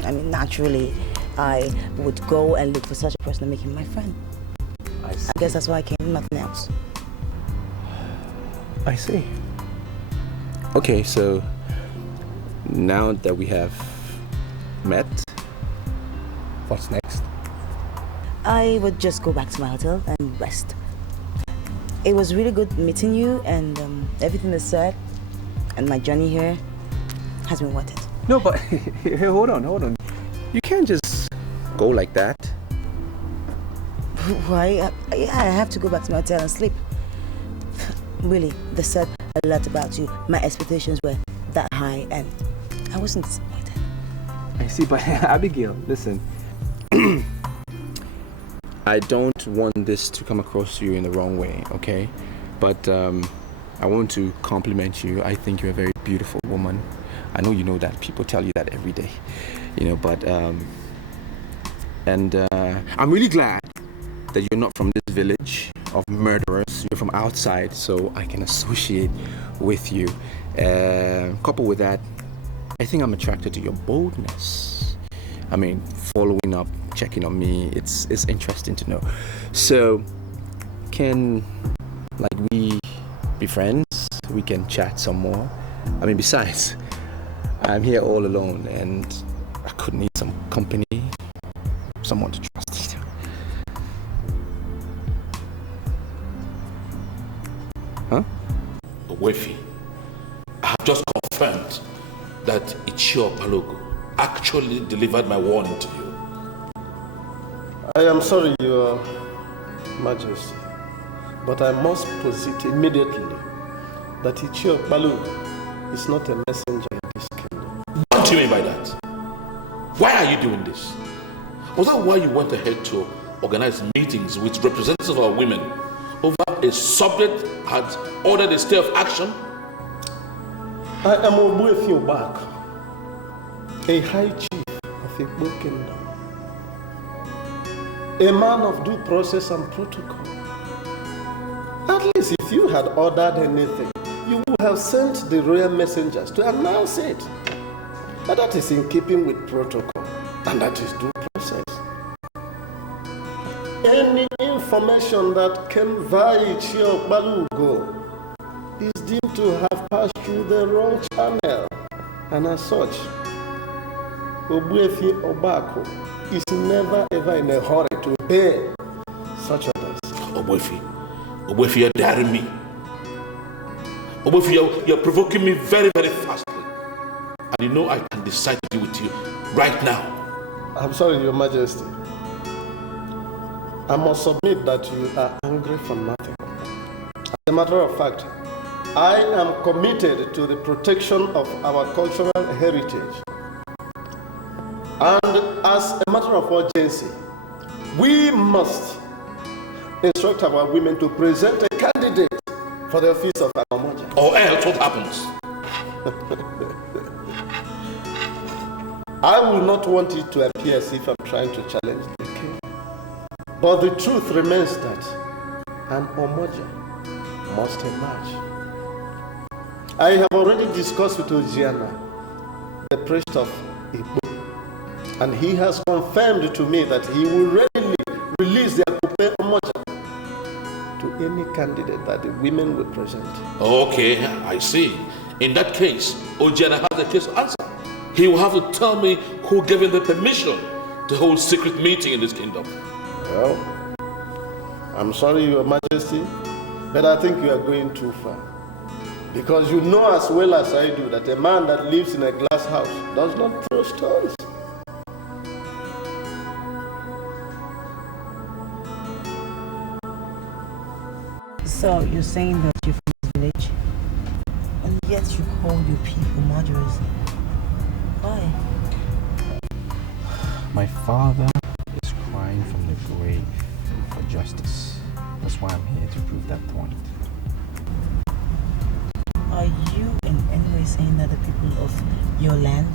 I mean, naturally, I would go and look for such a person and make him my friend. I guess that's why I came, nothing else. I see. Okay, so now that we have met, what's next? I would just go back to my hotel and rest. It was really good meeting you, and everything they said, and my journey here has been worth it. No, but hold on. You can't just go like that. Why? I have to go back to my hotel and sleep. Really, they said a lot about you. My expectations were that high, and I wasn't disappointed. I see, but Abigail, listen. I don't want this to come across to you in the wrong way, okay? But I want to compliment you. I think you're a very beautiful woman. I know you know that. People tell you that every day, but I'm really glad that you're not from this village of murderers. You're from outside, so I can associate with you. Coupled with that, I think I'm attracted to your boldness. I mean, following up, checking on me, it's interesting to know. So, can we be friends? We can chat some more. I mean, besides, I'm here all alone and I could need some company, someone to trust. Huh? Wefi, I have just confirmed that Ichio Balogo actually delivered my warning to you. I am sorry, Your Majesty, but I must proceed immediately that Ichio Balogo is not a messenger in this kingdom. What do you mean by that? Why are you doing this? Was that why you went ahead to organize meetings with representatives of our women over a subject had ordered a stay of action? I am Obuefi Obak, a high chief of Igbo kingdom, a man of due process and protocol. At least if you had ordered anything, you would have sent the royal messengers to announce it. But that is in keeping with protocol, and that is due process. Any information that came via Ichio Balogo is deemed to have passed through the wrong channel, and as such, Obuefi Obako is never ever in a hurry to obey such orders. Obuefi, you're daring me. Obuefi, you're provoking me very, very fastly. And you know I can decide to deal with you right now. I'm sorry, Your Majesty. I must submit that you are angry for nothing. As a matter of fact, I am committed to the protection of our cultural heritage. And as a matter of urgency, we must instruct our women to present a candidate for the office of Amamoja. Or else what happens? I will not want it to appear as if I'm trying to challenge the king. But the truth remains that an Omoja must emerge. I have already discussed with Ojiana, the priest of Igbo, and he has confirmed to me that he will readily release the Akupe Omoja to any candidate that the women will present. Okay, I see. In that case, Ojiana has a case to answer. He will have to tell me who gave him the permission to hold secret meeting in this kingdom. Well, I'm sorry, Your Majesty, but I think you are going too far. Because you know as well as I do that a man that lives in a glass house does not throw stones. So you're saying that you're from this village, and yet you call your people murderers? Why? My father is crying from the grave for justice. That's why I'm here to prove that point. Are you in any way saying that the people of your land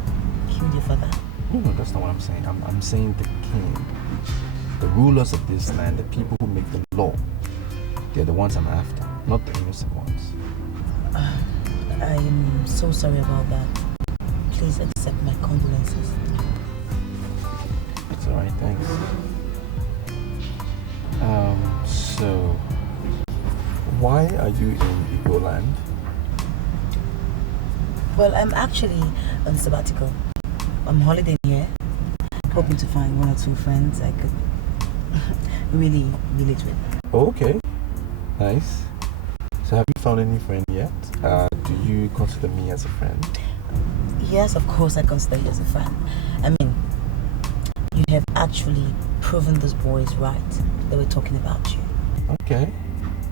killed your father? No, that's not what I'm saying. I'm saying the king, the rulers of this land, the people who make the law, they're the ones I'm after, not the innocent ones. I'm so sorry about that. Please accept my condolences. It's alright, thanks. So why are you in Igbo land? Well, I'm actually on sabbatical. I'm holidaying here, hoping to find one or two friends I could really relate with. Okay, nice. So have you found any friend yet? Do you consider me as a friend? Yes, of course I consider you as a friend. I mean, you have actually proven those boys right. They were talking about you. Okay,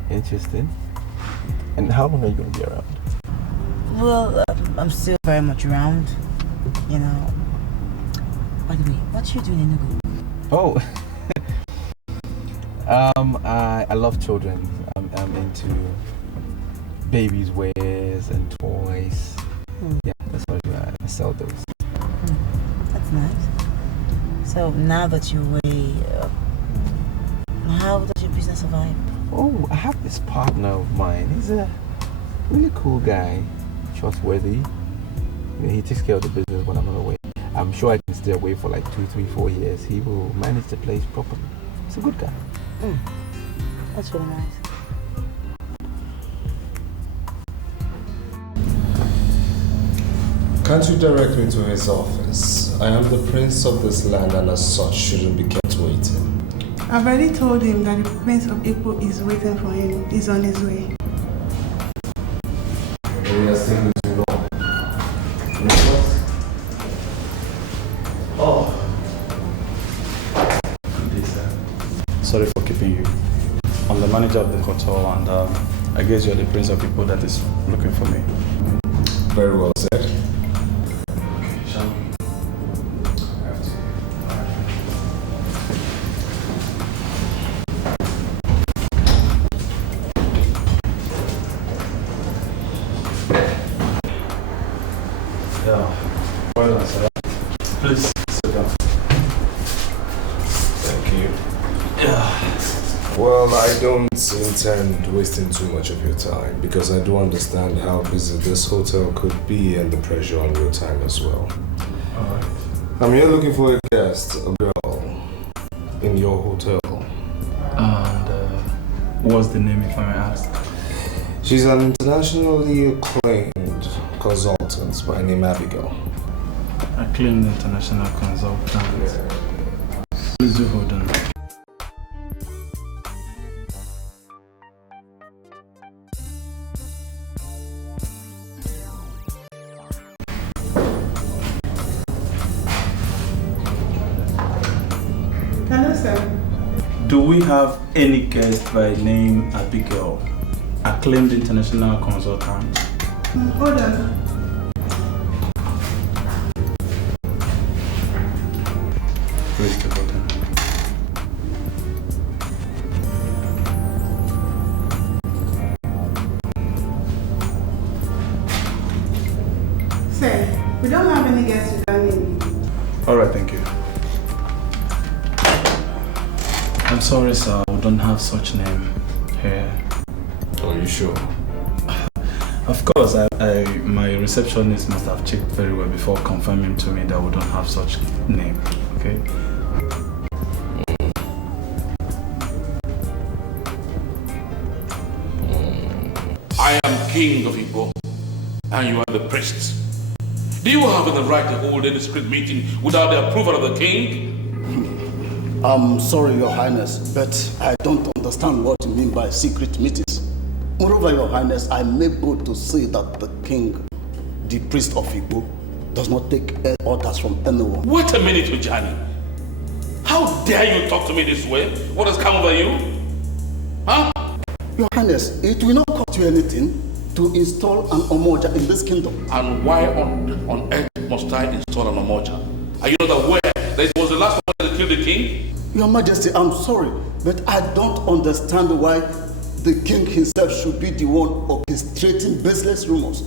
interesting. And how long are you going to be around? Well, I'm still very much around, you know. By the way, what are you doing in Enugu? Oh, I love children. I'm into babies' wares and toys. Yeah, that's what I do. I sell those. That's nice. So now that you're away, how does your business survive? Oh, I have this partner of mine. He's a really cool guy, trustworthy. You know, he takes care of the business when I'm not away. I'm sure I can stay away for like 2, 3, 4 years. He will manage the place properly. He's a good guy. That's really nice. Can't you direct me to his office? I am the prince of this land and as such shouldn't be kept waiting. I've already told him that the prince of Igbo is waiting for him. He's on his way. He has taken too long. Oh. Good day, sir. Sorry for keeping you. I'm the manager of the hotel and I guess you're the prince of people that is looking for me. Very well said. Okay, shall we? I have to. Yeah, well done, sir. Please sit down. Thank you. Yeah. Well, I don't intend wasting too much of your time because I do understand how busy this hotel could be and the pressure on your time as well. Alright. I'm here looking for a guest, a girl, in your hotel. And what's the name, if I may ask? She's an internationally acclaimed consultant by name Abigail. Acclaimed international consultant. Please do hold on. Hello, sir. Do we have any guest by name Abigail, acclaimed international consultant? Hold on. Please do hold on. Sir, we don't have any guests with that name. I'm sorry, sir. We don't have such name here. Are you sure? Of course, my receptionist must have checked very well before confirming to me that we don't have such name. Okay. I am king of Igbo, and you are the priest. Do you have the right to hold any secret meeting without the approval of the king? I'm sorry, Your Highness, but I don't understand what you mean by secret meetings. Moreover, Your Highness, I may bold to say that the king, the priest of Igbo, does not take orders from anyone. Wait a minute, Ujani. How dare you talk to me this way? What has come over you? Huh? Your Highness, it will not cost you anything to install an Omoja in this kingdom. And why on earth must I install an Omoja? Are you not aware that it was the last one that killed the king? Your Majesty, I'm sorry, but I don't understand why the king himself should be the one orchestrating baseless rumors.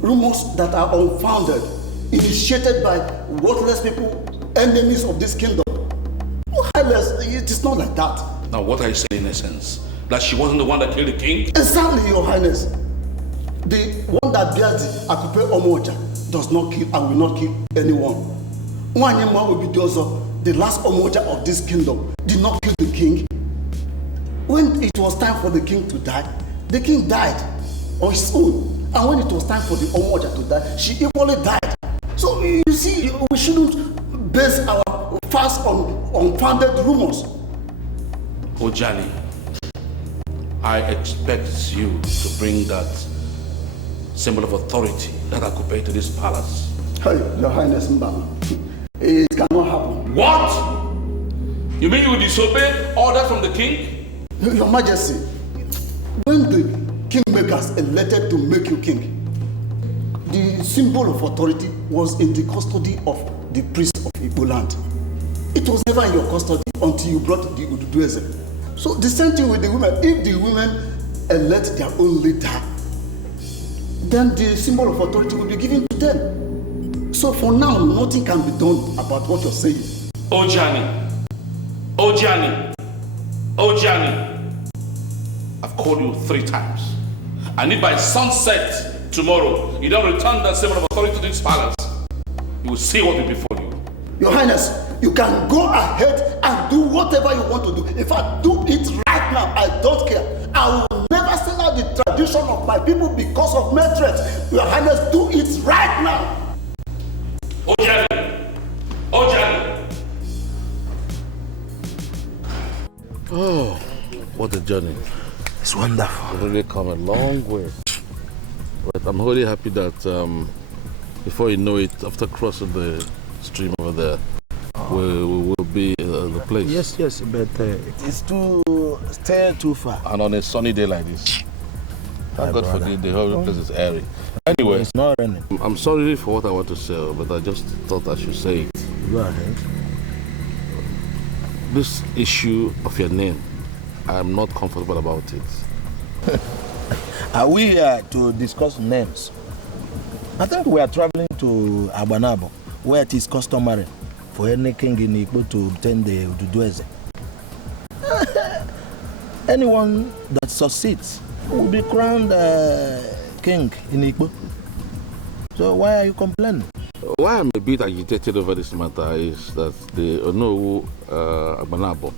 Rumors that are unfounded, initiated by worthless people, enemies of this kingdom. Your Highness, it is not like that. Now what are you saying in essence? That she wasn't the one that killed the king? Exactly, Your Highness. The one that bears the Akupe Omoja does not kill and will not kill anyone. Wanyema will be the last Omoja of this kingdom, did not kill the king. When it was time for the king to die, the king died on his own. And when it was time for the Omoja to die, she equally died. So you see, we shouldn't base our fast on unfounded rumors. Ojani, I expect you to bring that symbol of authority that I could pay to this palace. Hey, Your Highness Mbama, it cannot happen. What? You mean you will disobey orders from the king? Your Majesty, when the kingmakers elected to make you king, the symbol of authority was in the custody of the priest of Igbo land. It was never in your custody until you brought the Ududueze. So the same thing with the women. If the women elect their own leader, then the symbol of authority will be given to them. So for now, nothing can be done about what you're saying. Ojani, I've called you 3 times. And if by sunset tomorrow you don't return that symbol of authority to this palace, you will see what will befall you. Your Highness, you can go ahead and do whatever you want to do. If I do it right now, I don't care. I will never sell out the tradition of my people because of mere threats. Your Highness, do it right now. Ojani. Oh, what a journey. It's wonderful. We've really come a long way. But I'm really happy that before you know it, after crossing the stream over there, we will be the place. Yes, but it's still too far. And on a sunny day like this. Thank God for the whole place is airy. Anyway, it's not raining. I'm sorry for what I want to say, but I just thought I should say it. Go ahead. This issue of your name, I'm not comfortable about it. Are we here to discuss names? I think we are traveling to Abanabo, where it is customary for any king in Igbo to obtain the Ududueze. Anyone that succeeds will be crowned king in Igbo. So why are you complaining? Why I'm a bit agitated over this matter is that the Onowu Abanabo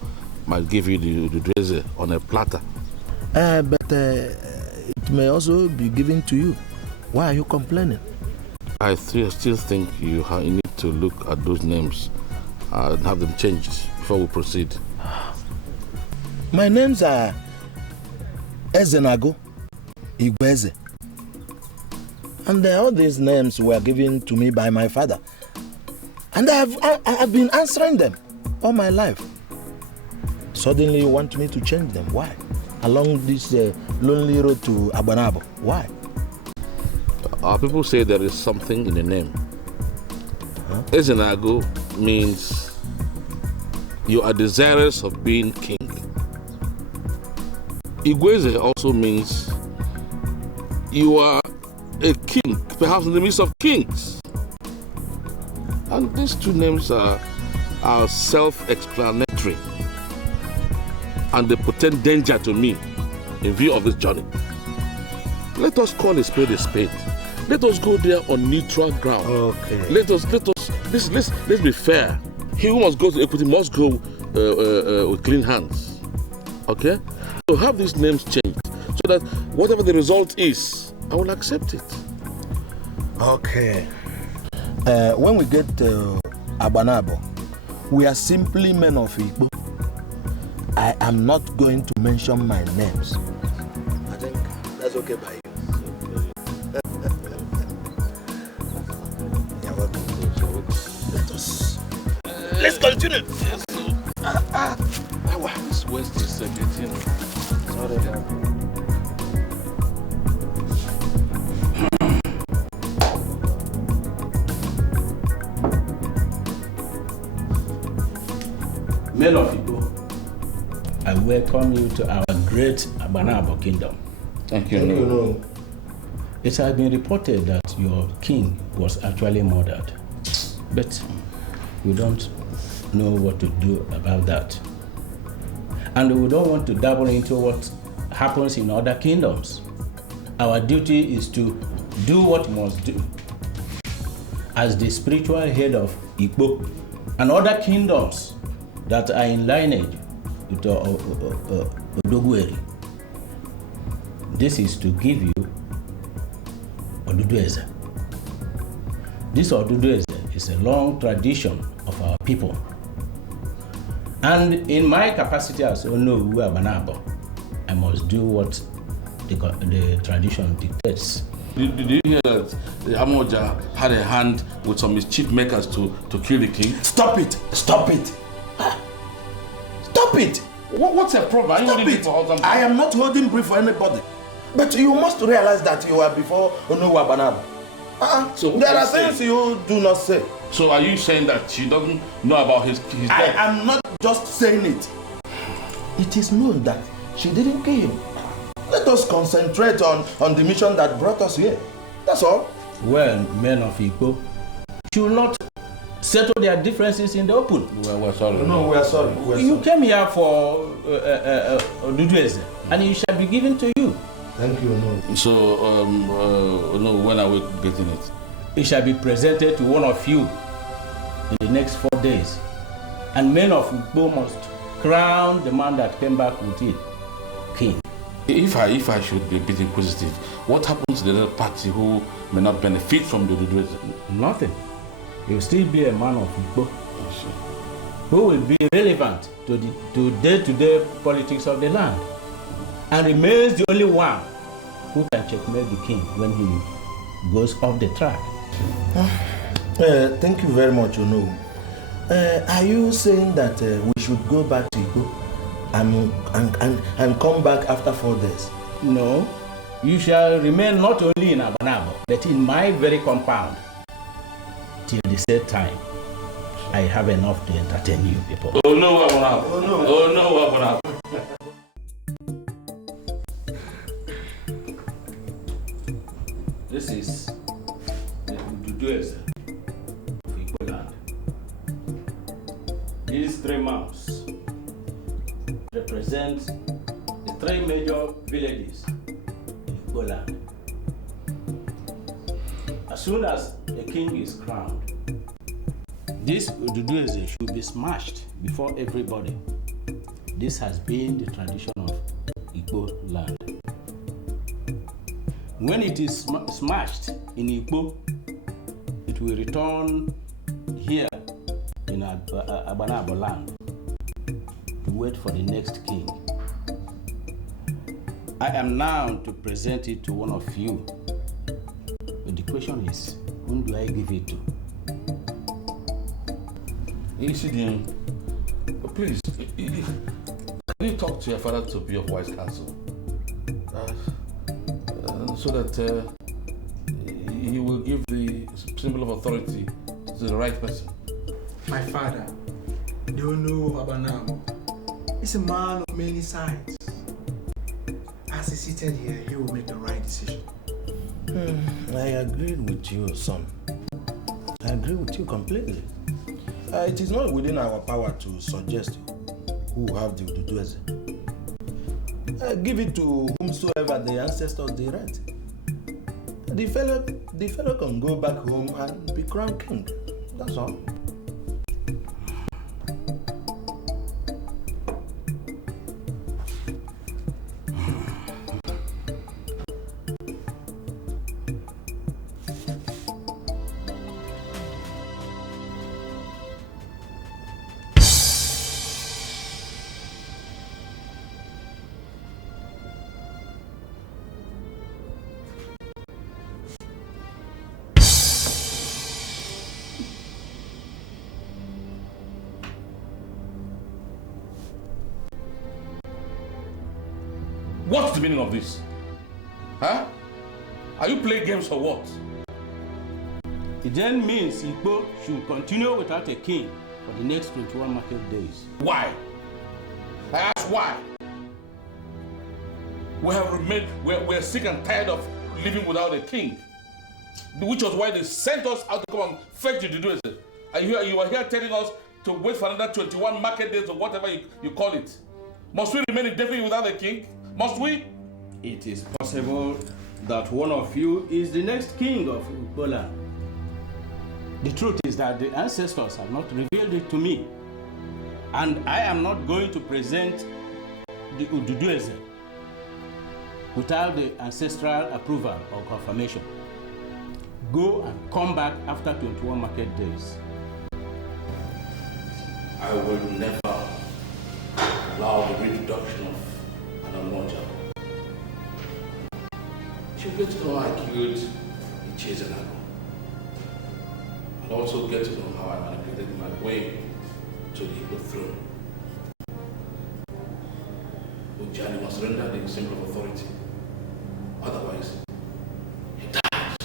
might give you the Ududueze on a platter. But it may also be given to you. Why are you complaining? I still think you need to look at those names and have them changed before we proceed. My names are Ezenago, Igweze. And all these names were given to me by my father. And I've been answering them all my life. Suddenly you want me to change them. Why? Along this lonely road to Abanabo. Why? People say there is something in the name. Huh? Ezenago means you are desirous of being king. Igweze also means you are a king, perhaps in the midst of kings. And these two names are self-explanatory. and they portend danger to me in view of this journey. Let us call a spade a spade. Let us go there on neutral ground. Okay. Let's be fair. He who must go to equity must go with clean hands. Okay? So have these names changed so that whatever the result is, I will accept it. Okay. When we get to Abanabo, we are simply men of Igbo. I am not going to mention my names. I think that's okay by you. You're welcome. Let's continue. This West is getting. Sorry. Men of Igbo, I welcome you to our great Abanabo kingdom. Thank you. It has been reported that your king was actually murdered, but we don't know what to do about that. And we don't want to dabble into what happens in other kingdoms. Our duty is to do what we must do. As the spiritual head of Igbo and other kingdoms that are in lineage with Odogweri, this is to give you Odudueze. This Odudueze is a long tradition of our people. And in my capacity as Onowu Abanabo, I must do what the tradition dictates. Did you hear that the Amoja had a hand with some mischief makers to kill the king? Stop it! Stop it! Stop it! What's the problem? Stop it! I am not holding brief for anybody. But you must realize that you are before Onowu Abanabo. So there are things you do not say. So are you saying that she doesn't know about his death? I am not just saying it. It is known that she didn't kill him. Let us concentrate on the mission that brought us here. That's all. Well, men of Igbo should not settle their differences in the open. We're sorry. No, we are sorry. You came here for Odudueze, and it shall be given to you. Thank you, no. So, when are we getting it? It shall be presented to one of you in the next 4 days. And men of Igbo must crown the man that came back with it king. If I should be a bit inquisitive, what happens to the other party who may not benefit from the Odudueze? Nothing. He will still be a man of Igbo who will be relevant to the day-to-day politics of the land, and remains the only one who can checkmate the king when he goes off the track. Thank you very much, Onowu. Are you saying that we should go back to Igbo and come back after 4 days? No, you shall remain not only in Abanabo, but in my very compound till the set time. I have enough to entertain you people. Oh no, Abanabo. Oh no, Abanabo. This is the Odudueze of Igbo land. These 3 mounts represent the 3 major villages in Igbo land. As soon as the king is crowned, this Odudueze should be smashed before everybody. This has been the tradition of Igbo land. When it is smashed in Igbo, it will return here in Abanabo land to wait for the next king. I am now to present it to one of you. But the question is, whom do I give it to? Isidine, please, can you talk to your father to be of wise counsel? So that he will give the symbol of authority to the right person. My father, the Onowu of Abanabo, is a man of many sides. As he's seated here, he will make the right decision. I agree with you, son. I agree with you completely. It is not within our power to suggest who will have the Odudueze. give it to whomsoever the ancestors direct. The fellow can go back home and be crowned king. That's all. What's the meaning of this? Huh? Are you playing games or what? It then means Igbo should continue without a king for the next 21 market days. Why? I ask why? We're sick and tired of living without a king. Which was why they sent us out to come and fetch you to do it. You are here telling us to wait for another 21 market days or whatever you call it. Must we remain indefinitely without a king? Must we? It is possible that one of you is the next king of Igbo. The truth is that the ancestors have not revealed it to me. And I am not going to present the Ududueze without the ancestral approval or confirmation. Go and come back after 21 market days. I will never allow the reintroduction of an Umoja. She'll get to know how I killed Ezuruonye and also get to know how I manipulated my way to the Igbo throne. Ujani must render the symbol of authority. Otherwise, he dies.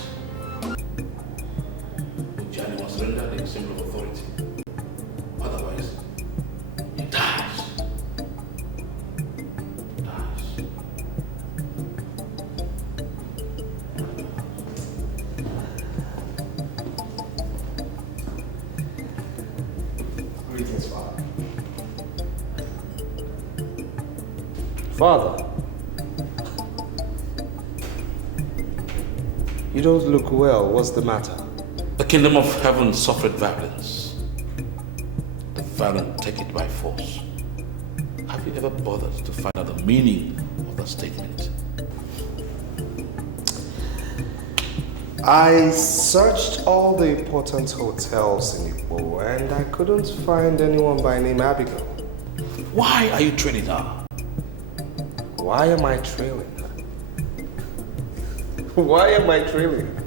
Ujani must render the symbol of authority. Otherwise, he dies. Greetings, Father. Father, you don't look well. What's the matter? The kingdom of heaven suffered violence. The violent take it by force. Have you ever bothered to find out the meaning of that statement? I searched all the important hotels in Igbo and I couldn't find anyone by name Abigail. Why are you trailing her? Why am I trailing her? Why am I trailing her?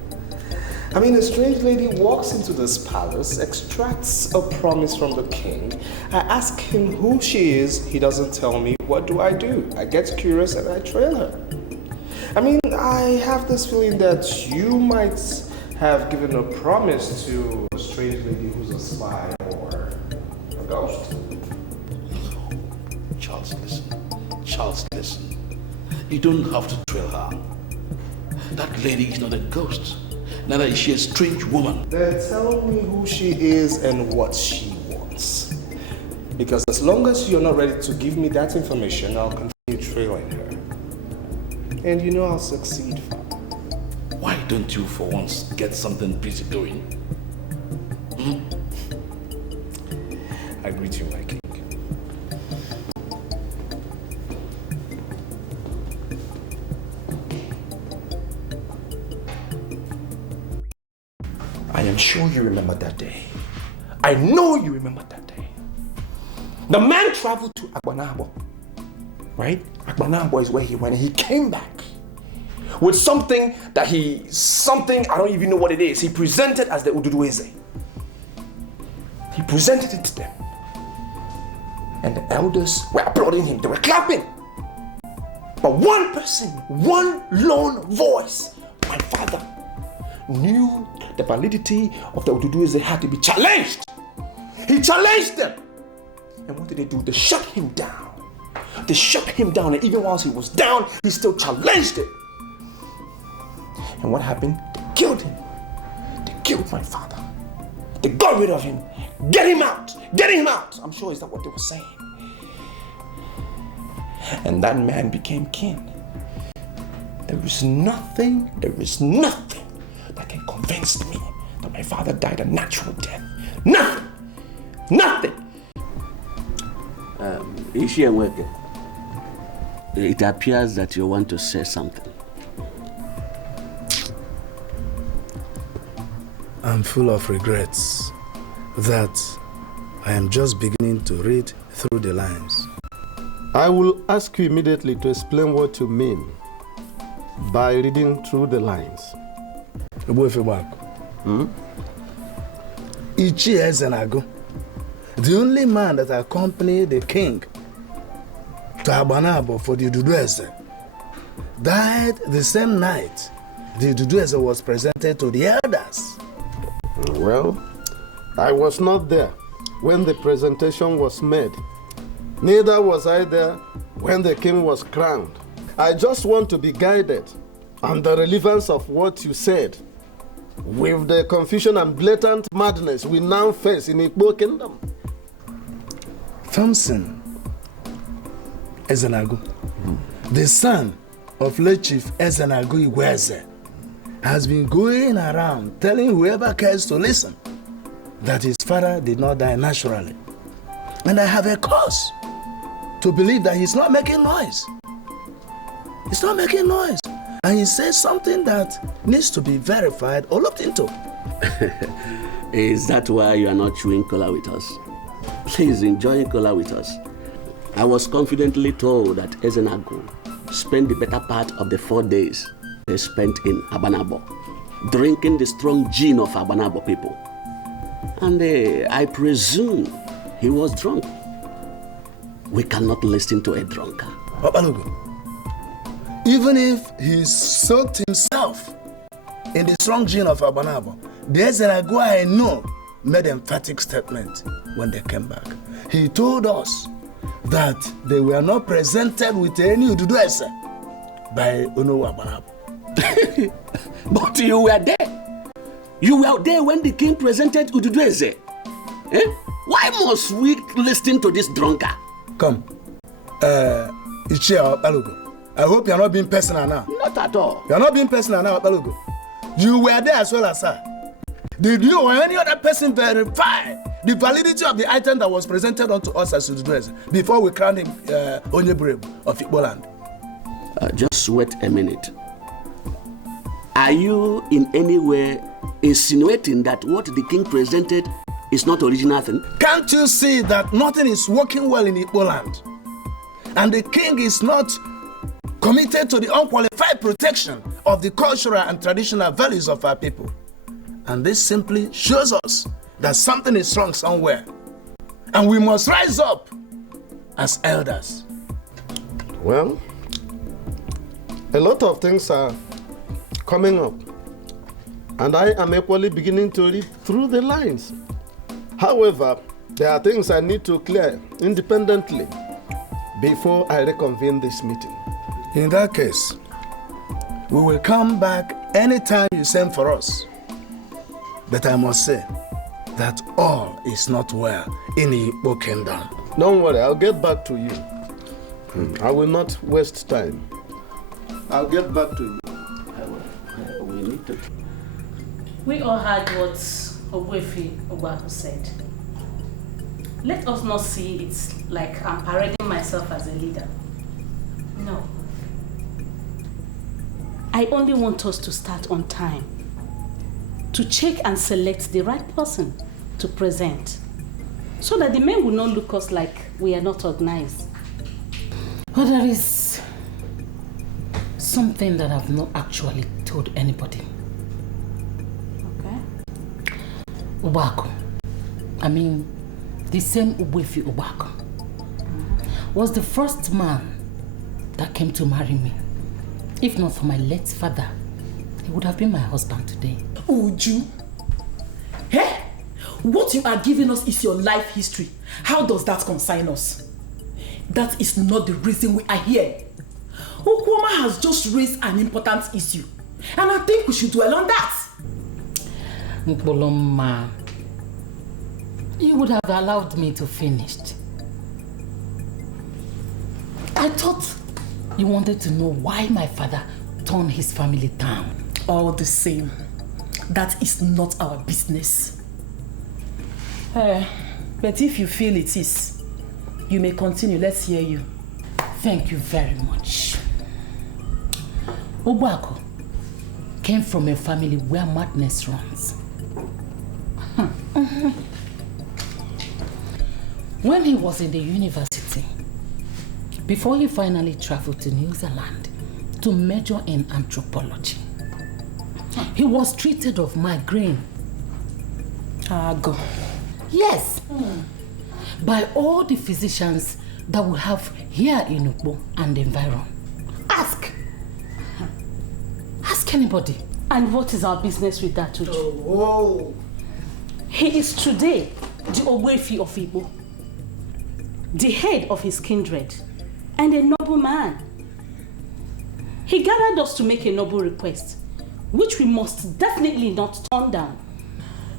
I mean, a strange lady walks into this palace, extracts a promise from the king. I ask him who she is, he doesn't tell me. What do? I get curious and I trail her. I mean, I have this feeling that you might have given a promise to a strange lady who's a spy or a ghost. Charles, listen. Charles, listen. You don't have to trail her. That lady is not a ghost. Neither is she a strange woman. Then tell me who she is and what she wants. Because as long as you're not ready to give me that information, I'll continue trailing her. And you know I'll succeed, Father. Why don't you for once get something busy doing? I greet you, my king. I am sure you remember that day. I know you remember that day. The man traveled to Abanabo, right? Abanabo is where he went and he came back with something, I don't even know what it is. He presented as the Ududueze. He presented it to them. And the elders were applauding him. They were clapping. But one person, one lone voice, my father, knew the validity of the Ududueze had to be challenged. He challenged them. And what did they do? They shut him down. They shut him down, and even whilst he was down, he still challenged it. And what happened? They killed him. They killed my father. They got rid of him. Get him out! Get him out! I'm sure is that what they were saying. and that man became king. There is nothing that can convince me that my father died a natural death. Nothing! It appears that you want to say something. I'm full of regrets that I am just beginning to read through the lines. I will ask you immediately to explain what you mean by reading through the lines. Ichi Ezenago, the only man that accompanied the king to Abanabo for the Ududueze, died the same night the Ududueze was presented to the elders. Well, I was not there when the presentation was made. Neither was I there when the king was crowned. I just want to be guided on the relevance of what you said with the confusion and blatant madness we now face in Igbo Kingdom. Thompson Ezenago, the son of late Chief Ezenago Igweze, has been going around telling whoever cares to listen that his father did not die naturally. And I have a cause to believe that he's not making noise. He's not making noise. And he says something that needs to be verified or looked into. Is that why you are not chewing cola with us? Please enjoy cola with us. I was confidently told that Ezenago spent the better part of the 4 days they spent in Abanabo, drinking the strong gin of Abanabo people. And I presume he was drunk. We cannot listen to a drunkard. Babalugo, even if he soaked himself in the strong gin of Abanabo, the Ezenago I know made an emphatic statement when they came back. He told us that they were not presented with any Ududueze by Onowu Abanabo. But you were there. You were there when the king presented Ududueze. Why must we listen to this drunkard? Come, Ichia Balugo, I hope you are not being personal now. Not at all. You are not being personal now, Balugo. You were there as well as her. Did you or any other person verify the validity of the item that was presented unto us as Ududueze before we crowned him Onyeburebu of Igbo land? Just wait a minute. Are you in any way insinuating that what the king presented is not original thing? Can't you see that nothing is working well in Igbo land? And the king is not committed to the unqualified protection of the cultural and traditional values of our people. And this simply shows us that something is wrong somewhere. And we must rise up as elders. Well, a lot of things are coming up, and I am equally beginning to read through the lines. However, there are things I need to clear independently before I reconvene this meeting. In that case, we will come back anytime you send for us. But I must say that all is not well in the Igbo Kingdom. Don't worry, I'll get back to you. I will not waste time. I'll get back to you. We all heard what Ogwefi Ogwaku said. Let us not see it like I'm parading myself as a leader. No. I only want us to start on time, to check and select the right person to present, so that the men will not look us like we are not organized. But there is something that I've not actually told anybody. Okay. Ubako, I mean, the same Ogwefi Ubako, was the first man that came to marry me. If not for my late father, he would have been my husband today. Uju, hey, what you are giving us is your life history. How does that concern us? That is not the reason we are here. Okwoma has just raised an important issue, and I think we should dwell on that. Mkboloma, you would have allowed me to finish. I thought you wanted to know why my father turned his family down. All the same, that is not our business. But if you feel it is, you may continue. Let's hear you. Thank you very much. Obako came from a family where madness runs. When he was in the university, before he finally traveled to New Zealand to major in anthropology, he was treated of migraine. Go. Yes. By all the physicians that we have here in Ukbo and environ. Ask anybody. And what is our business with that, Uju? Oh. He is today the Ogwefi of Igbo, the head of his kindred, and a noble man. He gathered us to make a noble request, which we must definitely not turn down.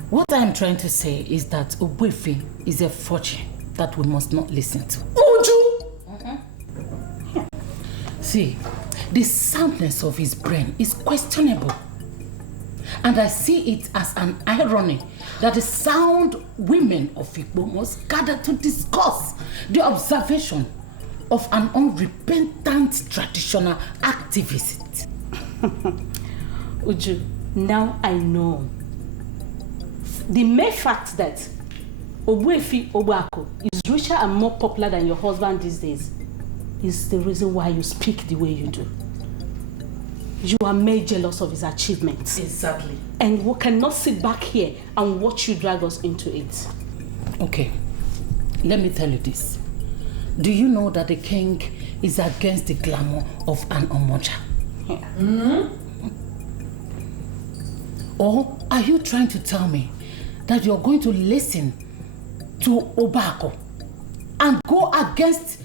What I am trying to say is that Ogwefi is a fortune that we must not listen to. Uju! See, the soundness of his brain is questionable. And I see it as an irony that the sound women of Igbo must gather to discuss the observation of an unrepentant traditional activist. Uju, now I know. The mere fact that Ogwefi Obako is richer and more popular than your husband these days is the reason why you speak the way you do. You are made jealous of his achievements. Exactly. And we cannot sit back here and watch you drag us into it. Okay, let me tell you this. Do you know that the king is against the glamour of an Omoja? Or are you trying to tell me that you're going to listen to Obako and go against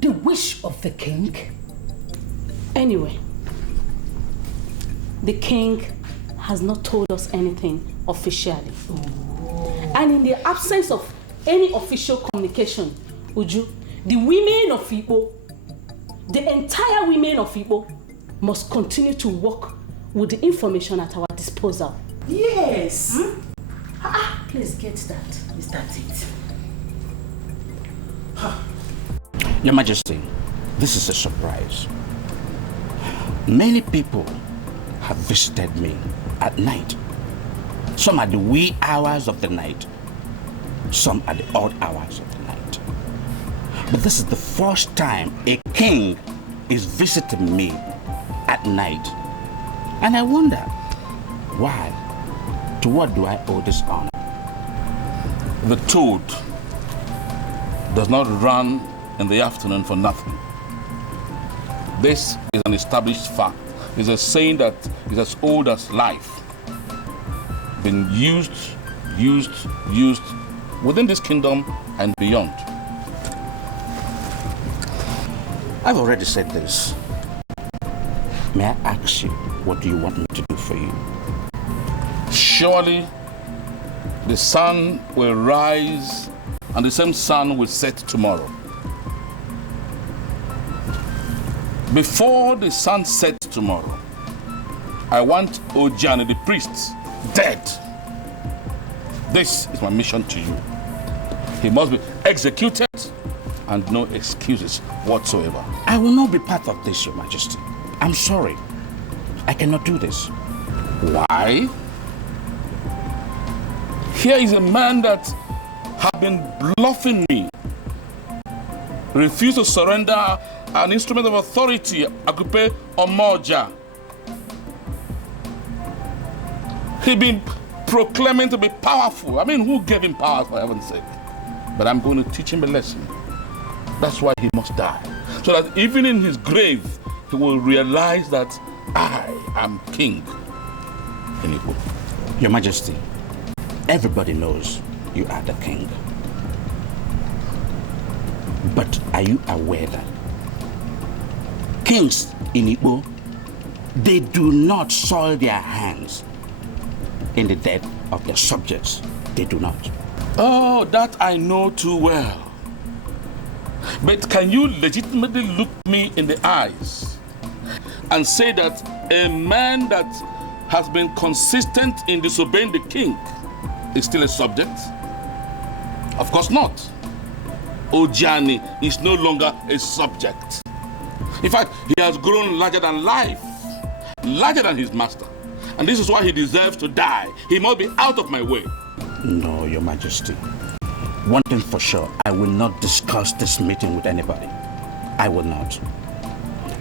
the wish of the king? Anyway, the king has not told us anything officially. And in the absence of any official communication, Uju, the women of Igbo, the entire women of Igbo, must continue to work with the information at our disposal. Yes. Please get that. Is that it? Your Majesty, this is a surprise. Many people have visited me at night. Some at the wee hours of the night, some at the odd hours of the night. But this is the first time a king is visiting me at night. And I wonder, why? To what do I owe this honor? The toad does not run in the afternoon for nothing. This is an established fact. It's a saying that is as old as life. Been used within this kingdom and beyond. I've already said this. May I ask you, what do you want me to do for you? Surely the sun will rise and the same sun will set tomorrow. Before the sun sets tomorrow, I want Ojani the priest dead. This is my mission to you. He must be executed and no excuses whatsoever. I will not be part of this, Your Majesty. I'm sorry. I cannot do this. Why? Here is a man that has been bluffing me. Refused to surrender an instrument of authority, Akupe Omoja. He been proclaiming to be powerful. I mean, who gave him power, for heaven's sake? But I'm going to teach him a lesson. That's why he must die. So that even in his grave, he will realize that I am king in Igbo. Your Majesty, everybody knows you are the king. But are you aware that kings in Igbo, they do not soil their hands in the death of their subjects? They do not. Oh, that I know too well. But can you legitimately look me in the eyes and say that a man that has been consistent in disobeying the king is still a subject? Of course not. Ojani is no longer a subject. In fact, he has grown larger than life, larger than his master. And this is why he deserves to die. He must be out of my way. No, Your Majesty. One thing for sure, I will not discuss this meeting with anybody. I will not.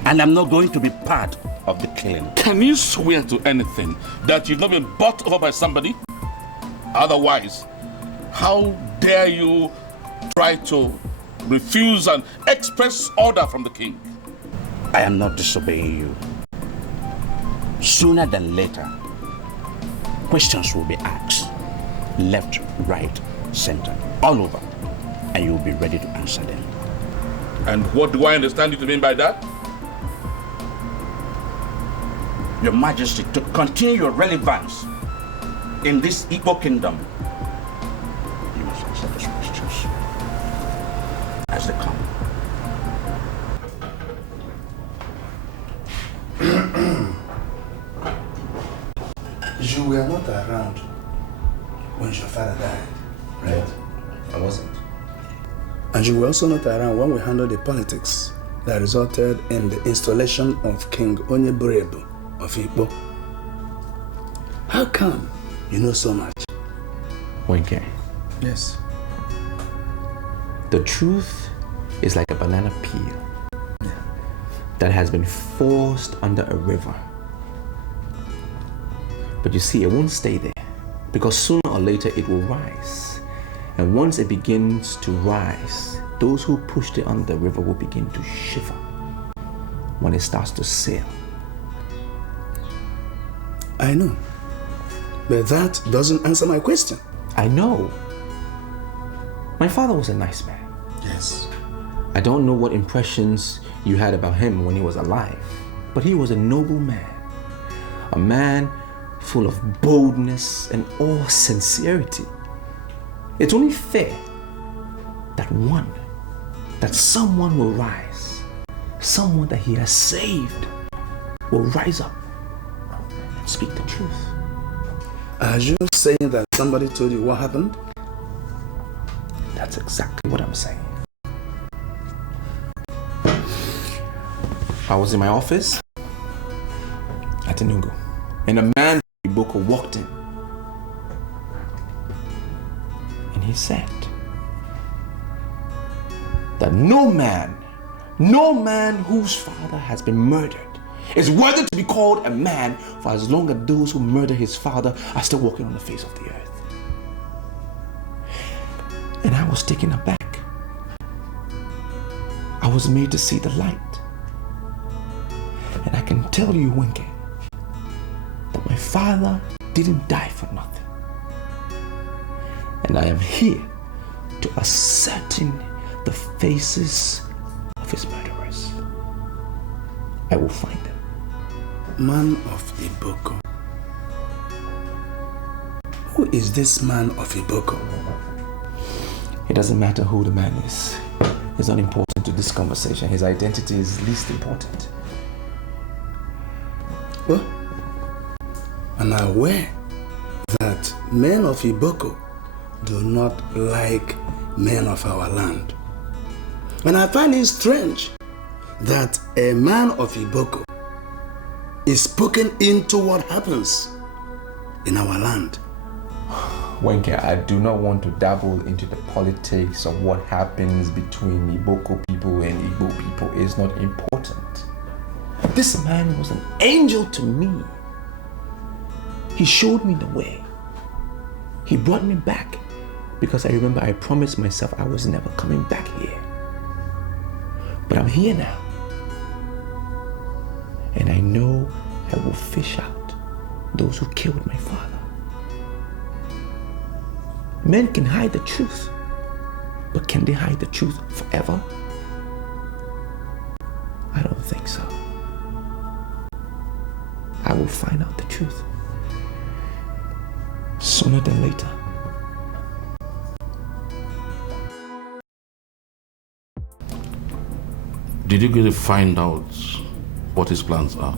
And I'm not going to be part of the killing. Can you swear to anything that you've not been bought over by somebody? Otherwise, how dare you try to refuse an express order from the king? I am not disobeying you. Sooner than later, questions will be asked. Left, right, center, all over. And you'll be ready to answer them. And what do I understand you to mean by that? Your Majesty, to continue your relevance in this Igbo kingdom, you must answer those questions as they come. You were not around when your father died, right? I wasn't. And you were also not around when we handled the politics that resulted in the installation of King Onyeburebu of Igbo. How come you know so much? Wenke. Yes. The truth is like a banana peel that has been forced under a river. But you see, it won't stay there because sooner or later it will rise. And once it begins to rise, those who pushed it under the river will begin to shiver when it starts to sail. I know. But that doesn't answer my question. I know. My father was a nice man. Yes. I don't know what impressions you had about him when he was alive, but he was a noble man. A man full of boldness and all sincerity. It's only fair that someone will rise, someone that he has saved will rise up and speak the truth. Are you saying that somebody told you what happened? That's exactly what I'm saying. I was in my office at Enugu, and a man from Iboko walked in. And he said that no man whose father has been murdered is worthy to be called a man for as long as those who murder his father are still walking on the face of the earth. And I was taken aback. I was made to see the light. And I can tell you, Wenke, that my father didn't die for nothing. And I am here to ascertain the faces of his murderers. I will find them. Man of Iboko. Who is this man of Iboko? It doesn't matter who the man is. It's not important to this conversation. His identity is least important. Well, I'm aware that men of Iboko do not like men of our land. And I find it strange that a man of Iboko is spoken into what happens in our land. Wenke, I do not want to dabble into the politics of what happens between Iboko people and Igbo people. It's not important. This man was an angel to me. He showed me the way. He brought me back because I remember I promised myself I was never coming back here. But I'm here now. And I know I will fish out those who killed my father. Men can hide the truth, but can they hide the truth forever? I don't think so. I will find out the truth sooner than later. Did you get to find out what his plans are?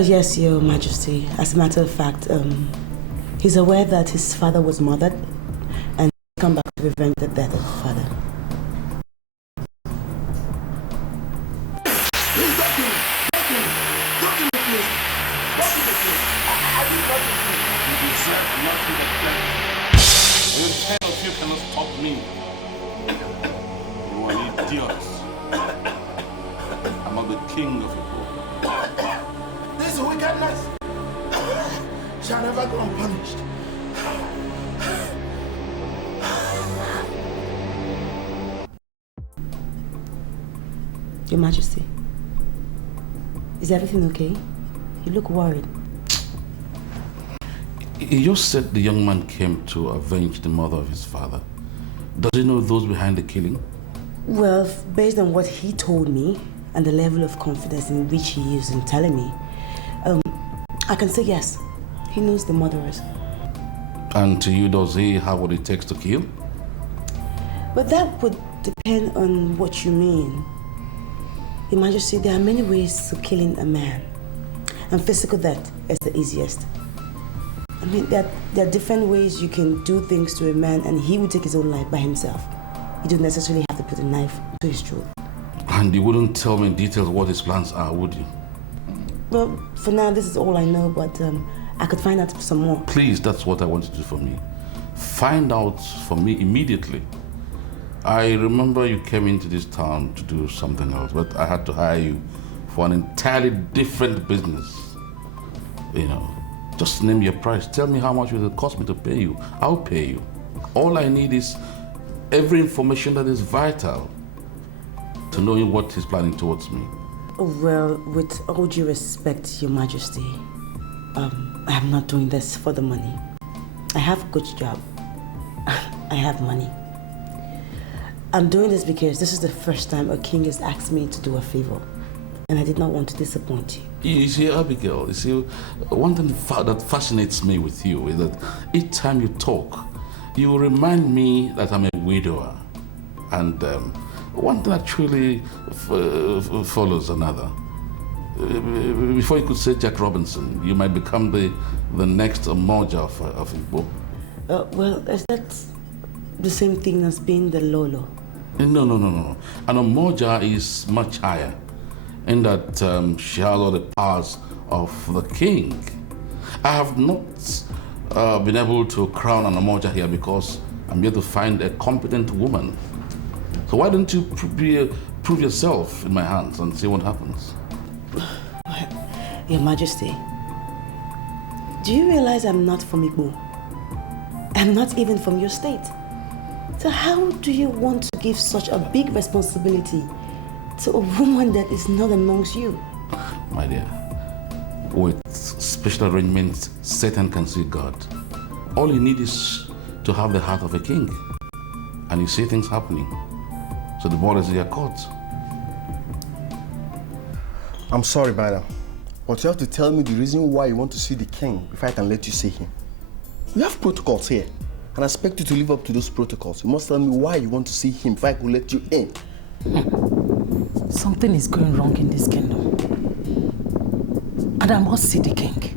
Yes, Your Majesty. As a matter of fact, he's aware that his father was murdered and come back to revenge the death of his father. You cannot stop me. You are idiots. I'm not the king of Igbo. This wickedness shall never go unpunished. Your Majesty, is everything okay? You look worried. You just said the young man came to avenge the mother of his father. Does he know those behind the killing? Well, based on what he told me and the level of confidence in which he is in telling me, I can say yes, he knows the murderers. And to you, does he have what it takes to kill? But that would depend on what you mean. Your Majesty, there are many ways to killing a man, and physical death is the easiest. I mean, there are different ways you can do things to a man and he will take his own life by himself. You don't necessarily have to put a knife to his throat. And you wouldn't tell me in details what his plans are, would you? Well, for now, this is all I know, but I could find out some more. Please, that's what I want you to do for me. Find out for me immediately. I remember you came into this town to do something else, but I had to hire you for an entirely different business. You know, just name your price. Tell me how much it will cost me to pay you. I'll pay you. All I need is every information that is vital to knowing what he's planning towards me. Well, with all due respect, Your Majesty, I am not doing this for the money. I have a good job. I have money. I'm doing this because this is the first time a king has asked me to do a favor, and I did not want to disappoint you. You see, Abigail, you see, one thing that fascinates me with you is that each time you talk, you remind me that I'm a widower. And one thing actually follows another. Before you could say Jack Robinson, you might become the next Moja of Igbo. Well, is that the same thing as being the Lolo? No. An Omoja is much higher in that she has all the powers of the king. I have not been able to crown an Omoja here because I'm here to find a competent woman. So why don't you prove yourself in my hands and see what happens? Your Majesty, do you realize I'm not from Igbo? I'm not even from your state. So how do you want to give such a big responsibility to a woman that is not amongst you? My dear, with special arrangements, Satan can see God. All you need is to have the heart of a king, and you see things happening. So the ball is in your court. I'm sorry, madam, but you have to tell me the reason why you want to see the king before I can let you see him. We have protocols here, and I expect you to live up to those protocols. You must tell me why you want to see him before I can let you in. Something is going wrong in this kingdom. And I must see the king.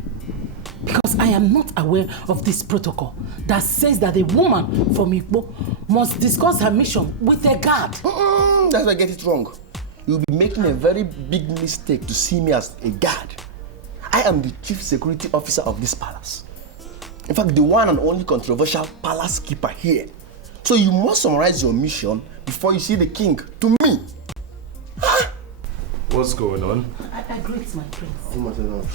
Because I am not aware of this protocol that says that a woman from Igbo must discuss her mission with a guard. That's why I get it wrong. You'll be making a very big mistake to see me as a guard. I am the chief security officer of this palace. In fact, the one and only controversial palace keeper here. So you must summarize your mission before you see the king to me. Huh? What's going on? I greet my prince. Oh my God,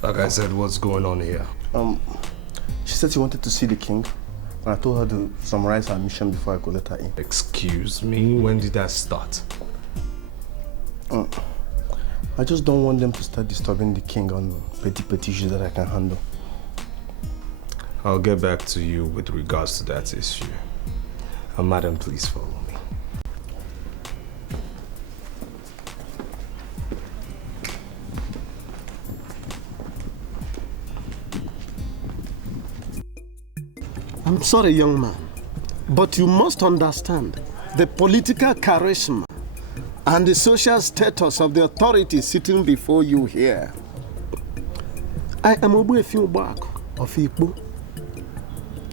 like I said, what's going on here? She said she wanted to see the king, and I told her to summarize her mission before I could let her in. Excuse me, when did that start? I just don't want them to start disturbing the king on petty issues that I can handle. I'll get back to you with regards to that issue. Madam, please follow me. I'm sorry, young man, but you must understand the political charisma and the social status of the authorities sitting before you here. I am Ogbuefi Ubak of Ikpo.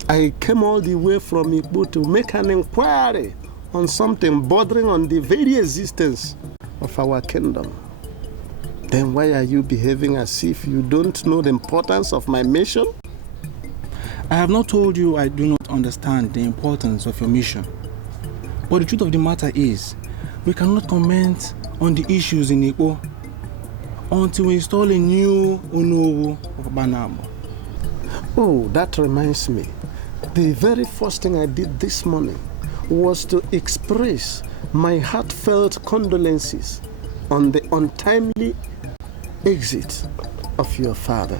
I came all the way from Ikpo to make an inquiry on something bordering on the very existence of our kingdom. Then why are you behaving as if you don't know the importance of my mission? I have not told you I do not understand the importance of your mission. But the truth of the matter is, we cannot comment on the issues in Ikpo until we install a new Onowu of Abanabo. Oh, that reminds me. The very first thing I did this morning was to express my heartfelt condolences on the untimely exit of your father.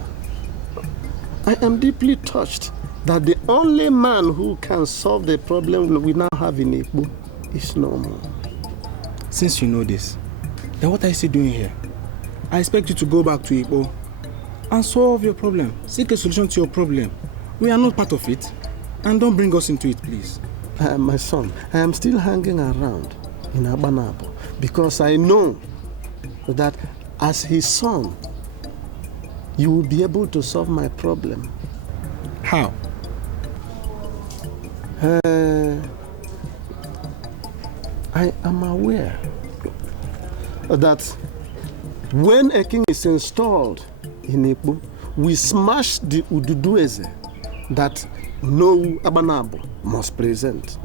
I am deeply touched that the only man who can solve the problem we now have in Ikpo is no more. Since you know this, then what are you still doing here? I expect you to go back to Ikpo and solve your problem. Seek a solution to your problem. We are not part of it. And don't bring us into it, please. My son, I am still hanging around in Abanabo because I know that as his son, you will be able to solve my problem. How? I am aware that when a king is installed in Ikpo, we smash the Ududueze that no Abanabo must present.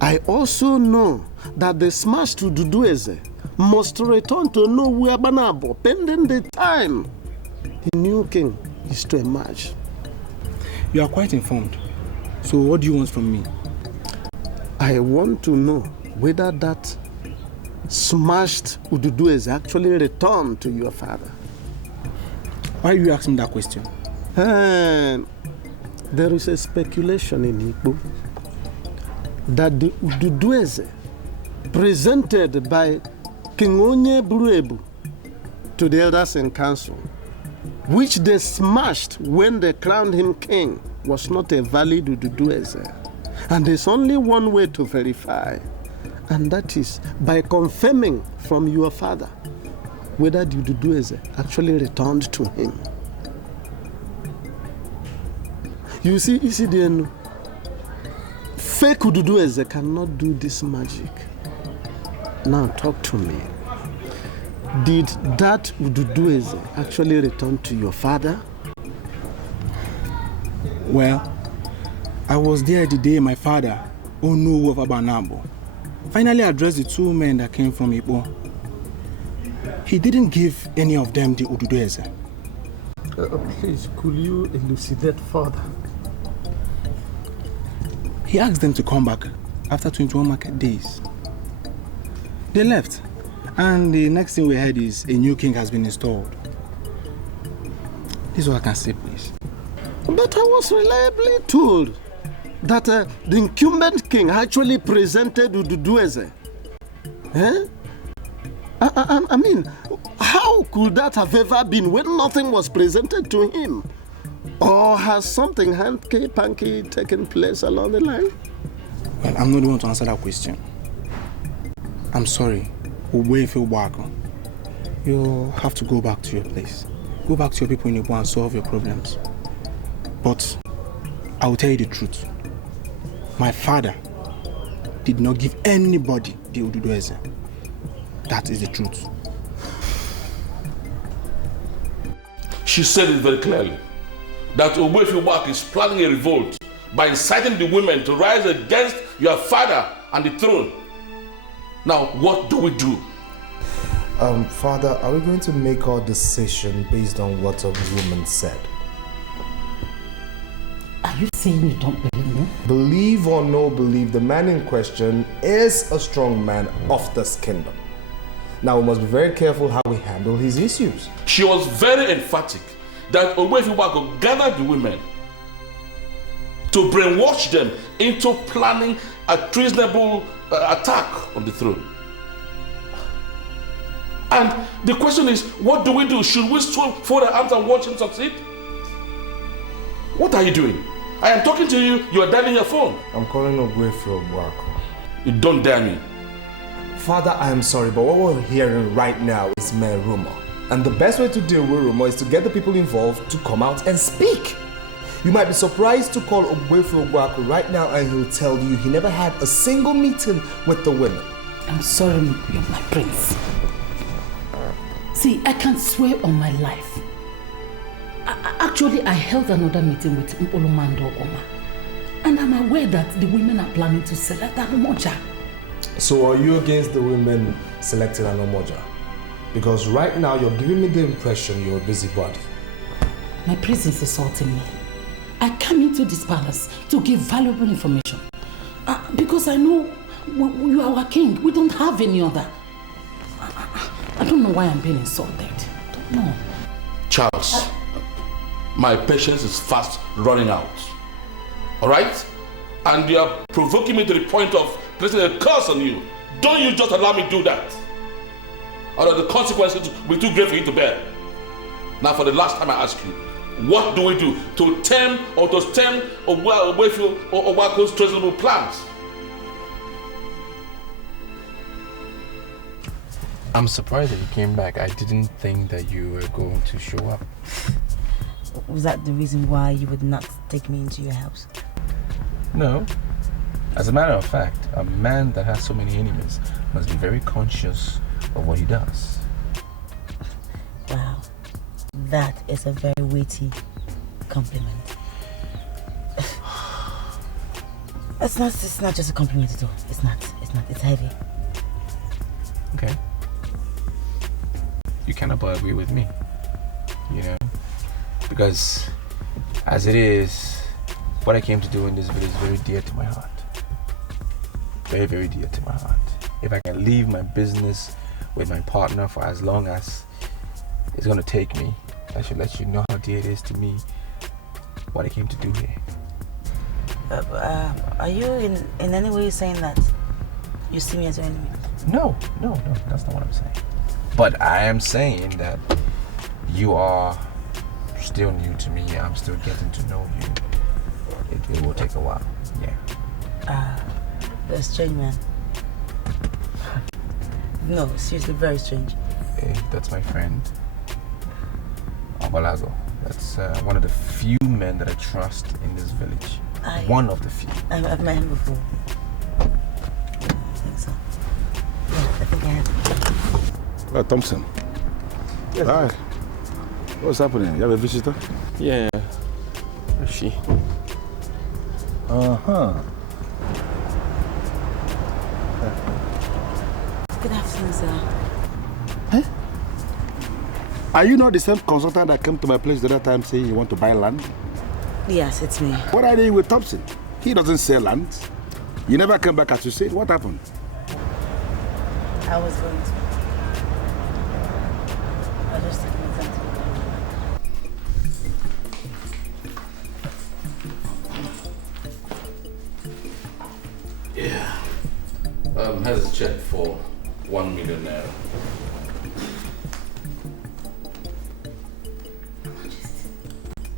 I also know that the smashed Ududueze must return to Nowu Abanabo pending the time the new king is to emerge. You are quite informed. So what do you want from me? I want to know whether that smashed Ududueze actually returned to your father. Why are you asking that question? There is a speculation in Ikpo that the Ududueze presented by King Onye Buruebu to the elders in council, which they smashed when they crowned him king, was not a valid Ududueze. And there's only one way to verify, and that is by confirming from your father whether the Ududueze actually returned to him. You see, Isidienu, fake Ududueze cannot do this magic. Now talk to me. Did that Ududueze actually return to your father? Well, I was there the day my father, Onowu of Abanabo, finally addressed the two men that came from Ikpo. He didn't give any of them the Ududueze. Please, could you elucidate further? He asked them to come back after 21 market days. They left, and the next thing we heard is a new king has been installed. This is what I can say, please. But I was reliably told that the incumbent king actually presented Ududueze. I mean, how could that have ever been when nothing was presented to him? Or has something hanky-panky taken place along the line? Well, I'm not the one to answer that question. I'm sorry. Ogbuefi Ubak. You have to go back to your place. Go back to your people in Ikpo and solve your problems. But I will tell you the truth. My father did not give anybody the Ududueze. That is the truth. She said it very clearly that Ogbuefi Ubak is planning a revolt by inciting the women to rise against your father and the throne. Now, what do we do? Father, are we going to make our decision based on what a woman said? Are you saying you don't believe me? Believe or no believe, the man in question is a strong man of this kingdom. Now, we must be very careful how we handle his issues. She was very emphatic that Ogbuefi Ubak will gather the women to brainwash them into planning a treasonable attack on the throne. And the question is, what do we do? Should we fold our arms and watch him succeed? What are you doing? I am talking to you, you are dialing your phone. I'm calling Ogbuefi Ubak. You don't dare me. Father, I am sorry, but what we're hearing right now is mere rumor. And the best way to deal with rumor is to get the people involved to come out and speak. You might be surprised to call Ogbuefi Ogbuaku right now and he'll tell you he never had a single meeting with the women. I'm sorry, my prince. See, I can swear on my life. Actually, I held another meeting with Mpolomando Oma. And I'm aware that the women are planning to select an Umoja. So are you against the women selecting an Umoja? Because right now you're giving me the impression you're a busybody. My prince is insulting me. I came into this palace to give valuable information. Because I know you are our king. We don't have any other. I don't know why I'm being insulted. I don't know. Charles, my patience is fast running out. Alright? And you are provoking me to the point of placing a curse on you. Don't you just allow me to do that. Or the consequences will be too great for you to bear. Now for the last time I ask you, what do we do to stem Ogbuefi Ogbuaku's treasonable plans? I'm surprised that you came back. I didn't think that you were going to show up. Was that the reason why you would not take me into your house? No. As a matter of fact, a man that has so many enemies must be very conscious of what he does. Wow. That is a very weighty compliment. It's not just a compliment at all. It's not. It's heavy. Okay. You cannot but agree with me, you know? Because as it is, what I came to do in this village is very dear to my heart. Very, very dear to my heart. If I can leave my business with my partner for as long as it's going to take me, I should let you know how dear it is to me what I came to do here. Are you in any way saying that you see me as your enemy? No, that's not what I'm saying. But I am saying that you are still new to me. I'm still getting to know you. It will take a while, yeah. You're a strange man. No, seriously, very strange. Hey, that's my friend, Abalago. That's one of the few men that I trust in this village. One of the few. I've met him before. I think so. Yeah, I think I have. Thompson. Yes. Hi. What's happening? You have a visitor? Yeah. Where's she? Good afternoon, sir. Huh? Are you not the same consultant that came to my place the other time saying you want to buy land? Yes, it's me. What are they with Thompson? He doesn't sell land. You never came back as you said. What happened? I was going to. I was just taking my time to Yeah. Has a check for 1 million naira.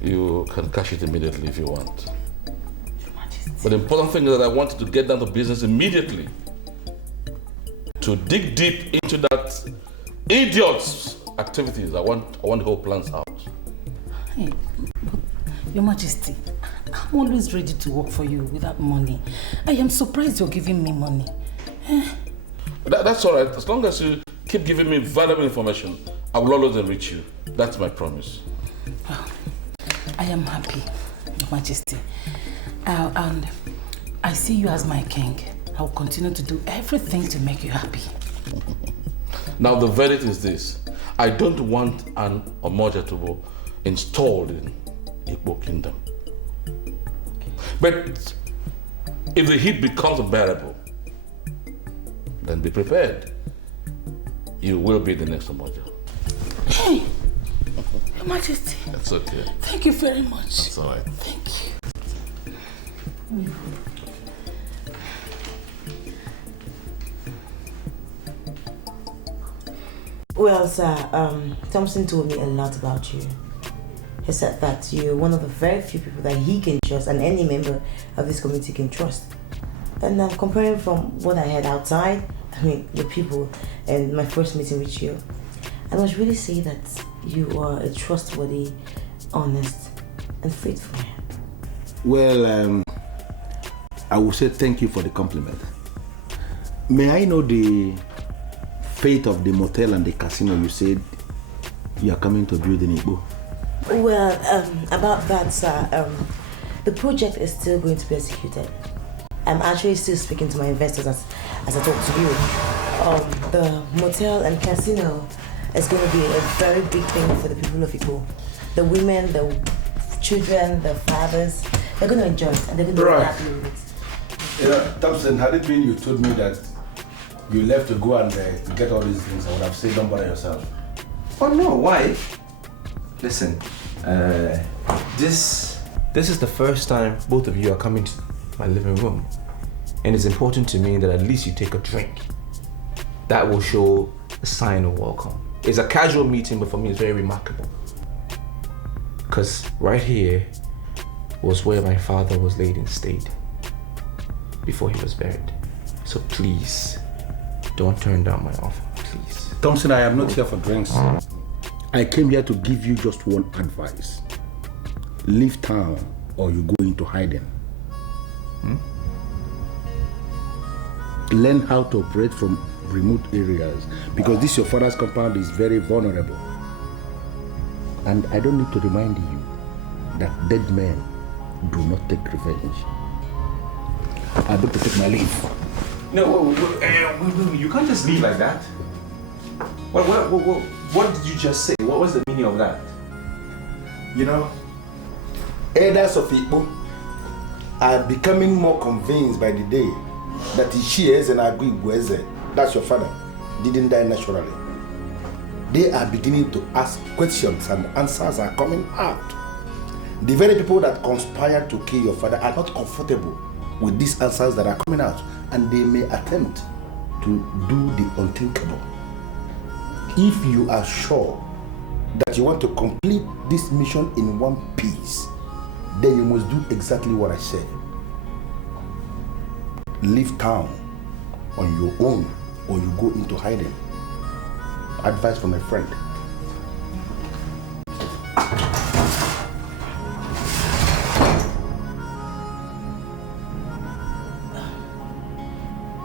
You can cash it immediately if you want. But the important thing is that I want you to get down to business immediately. To dig deep into that idiot's activities. I want the whole plans out. Hey, Your Majesty, I'm always ready to work for you without money. I am surprised you're giving me money. That's all right. As long as you keep giving me valuable information, I will always enrich you. That's my promise. Well, I am happy, Your Majesty. And I see you as my king. I will continue to do everything to make you happy. Now the verdict is this. I don't want an Umoja to be installed in Igbo Kingdom. But if the heat becomes unbearable, then be prepared. You will be the next Umoja. Hey, Your Majesty. That's okay. Thank you very much. That's all right. Thank you. Well, sir, Thompson told me a lot about you. He said that you're one of the very few people that he can trust and any member of this community can trust. And I'm comparing from what I had outside, I mean, your people, and my first meeting with you. I must really say that you are a trustworthy, honest, and faithful man. Well, I will say thank you for the compliment. May I know the fate of the motel and the casino you said you are coming to build in Igbo? Well, about that, sir, the project is still going to be executed. I'm actually still speaking to my investors as I talk to you. The motel and casino is going to be a very big thing for the people of Igbo. The women, the children, the fathers, they're going to enjoy it and they're going to be happy with it. Yeah, Thompson, had it been you told me that you left to go and get all these things, I would have said don't bother yourself. Oh no, why? Listen, this is the first time both of you are coming to my living room. And it's important to me that at least you take a drink. That will show a sign of welcome. It's a casual meeting, but for me it's very remarkable. Because right here was where my father was laid in state before he was buried. So please, don't turn down my offer, please. Thompson, I am not here for drinks. I came here to give you just one advice. Leave town or you go into hiding. Learn how to operate from remote areas because this your father's compound is very vulnerable. And I don't need to remind you that dead men do not take revenge. I'm about to take my leave. No, you can't just leave like that. What did you just say? What was the meaning of that? You know, elders of Igbo are becoming more convinced by the day that Ishieze and Agui, that's your father, didn't die naturally. They are beginning to ask questions and answers are coming out. The very people that conspired to kill your father are not comfortable with these answers that are coming out, and they may attempt to do the unthinkable. If you are sure that you want to complete this mission in one piece, then you must do exactly what I said. Leave town on your own or you go into hiding. Advice from a friend.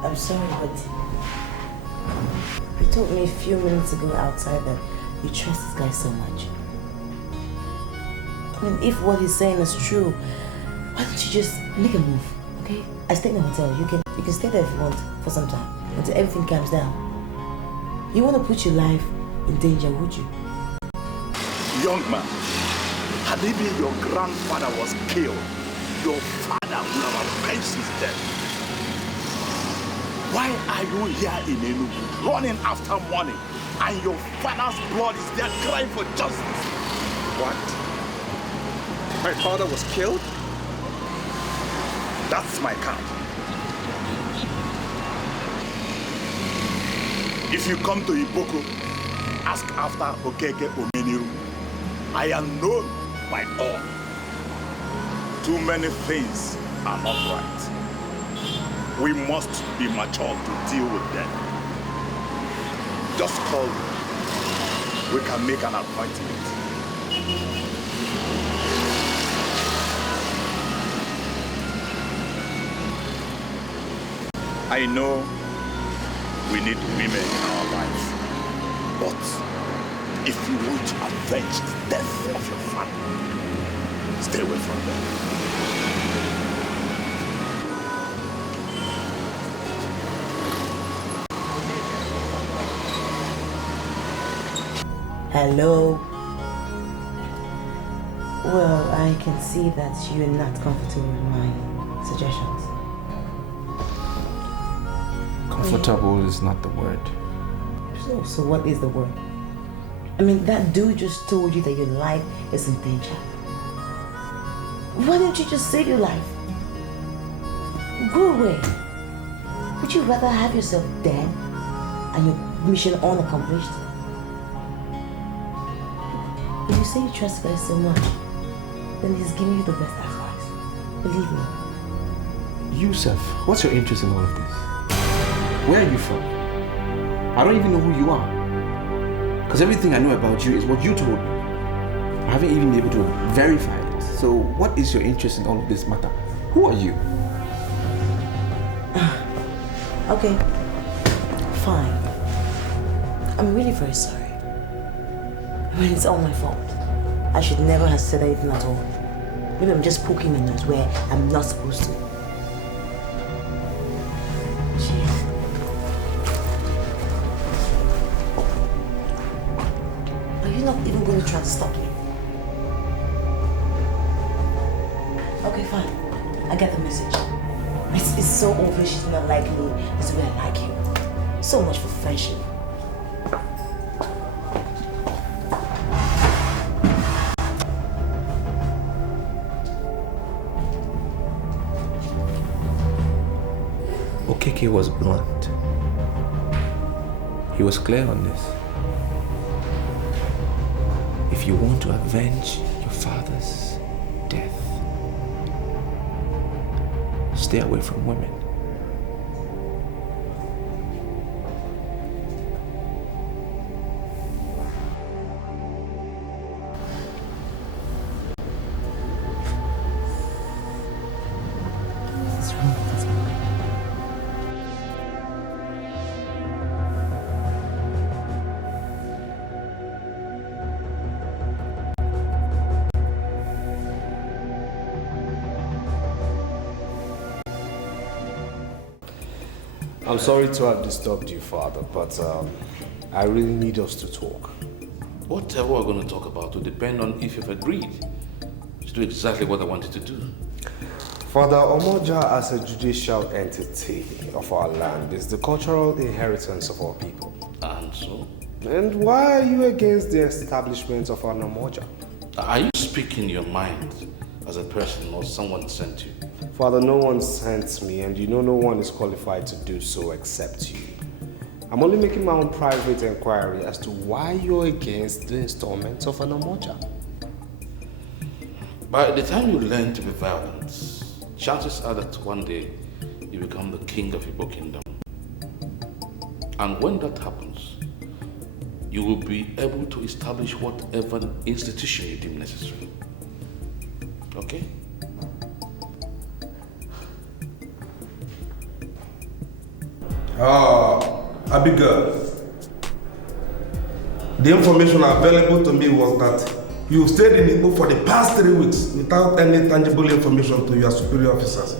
I'm sorry, but you told me a few minutes ago outside that you trust this guy so much. I mean, if what he's saying is true, why don't you just make a move, okay? I stay in the hotel. You can stay there if you want for some time until everything calms down. You want to put your life in danger, would you? Young man, had it been your grandfather was killed, your father would have avenged his death. Why are you here in Enugu, running after money, and your father's blood is there crying for justice? What? My father was killed? That's my card. If you come to Iboko, ask after Okeke Omeniru. I am known by all. Too many things are not right. We must be mature to deal with them. Just call me. We can make an appointment. I know we need women in our lives, but if you want to avenge the death of your family, stay away from them. Hello? Well, I can see that you're not comfortable with my suggestions. Comfortable is not the word. So what is the word? I mean, that dude just told you that your life is in danger. Why don't you just save your life? Go away. Would you rather have yourself dead and your mission unaccomplished? If you say you trust God so much, then he's giving you the best advice. Believe me. Yusuf, what's your interest in all of this? Where are you from? I don't even know who you are. Because everything I know about you is what you told me. I haven't even been able to verify it. So what is your interest in all of this matter? Who are you? Okay, fine. I'm really very sorry. I mean, it's all my fault. I should never have said anything at all. Maybe I'm just poking my nose where I'm not supposed to. Jeez. Are you not even going to try to stop me? Okay, fine. I get the message. It's so obvious she's not like me as the way I like you. So much for friendship. Okeke was blunt. He was clear on this. If you want to avenge your father's death, stay away from women. I'm sorry to have disturbed you, Father, but I really need us to talk. Whatever we're going to talk about will depend on if you've agreed to do exactly what I wanted to do. Father, Omoja as a judicial entity of our land is the cultural inheritance of our people. And so? And why are you against the establishment of an Omoja? Are you speaking your mind as a person or someone sent you? Father, no one sent me, and you know no one is qualified to do so except you. I'm only making my own private inquiry as to why you're against the installment of an Omoja. By the time you learn to be violent, chances are that one day you become the king of Igbo kingdom. And when that happens, you will be able to establish whatever institution you deem necessary. Okay? Abigail, the information available to me was that you stayed in Igbo for the past 3 weeks without any tangible information to your superior officers.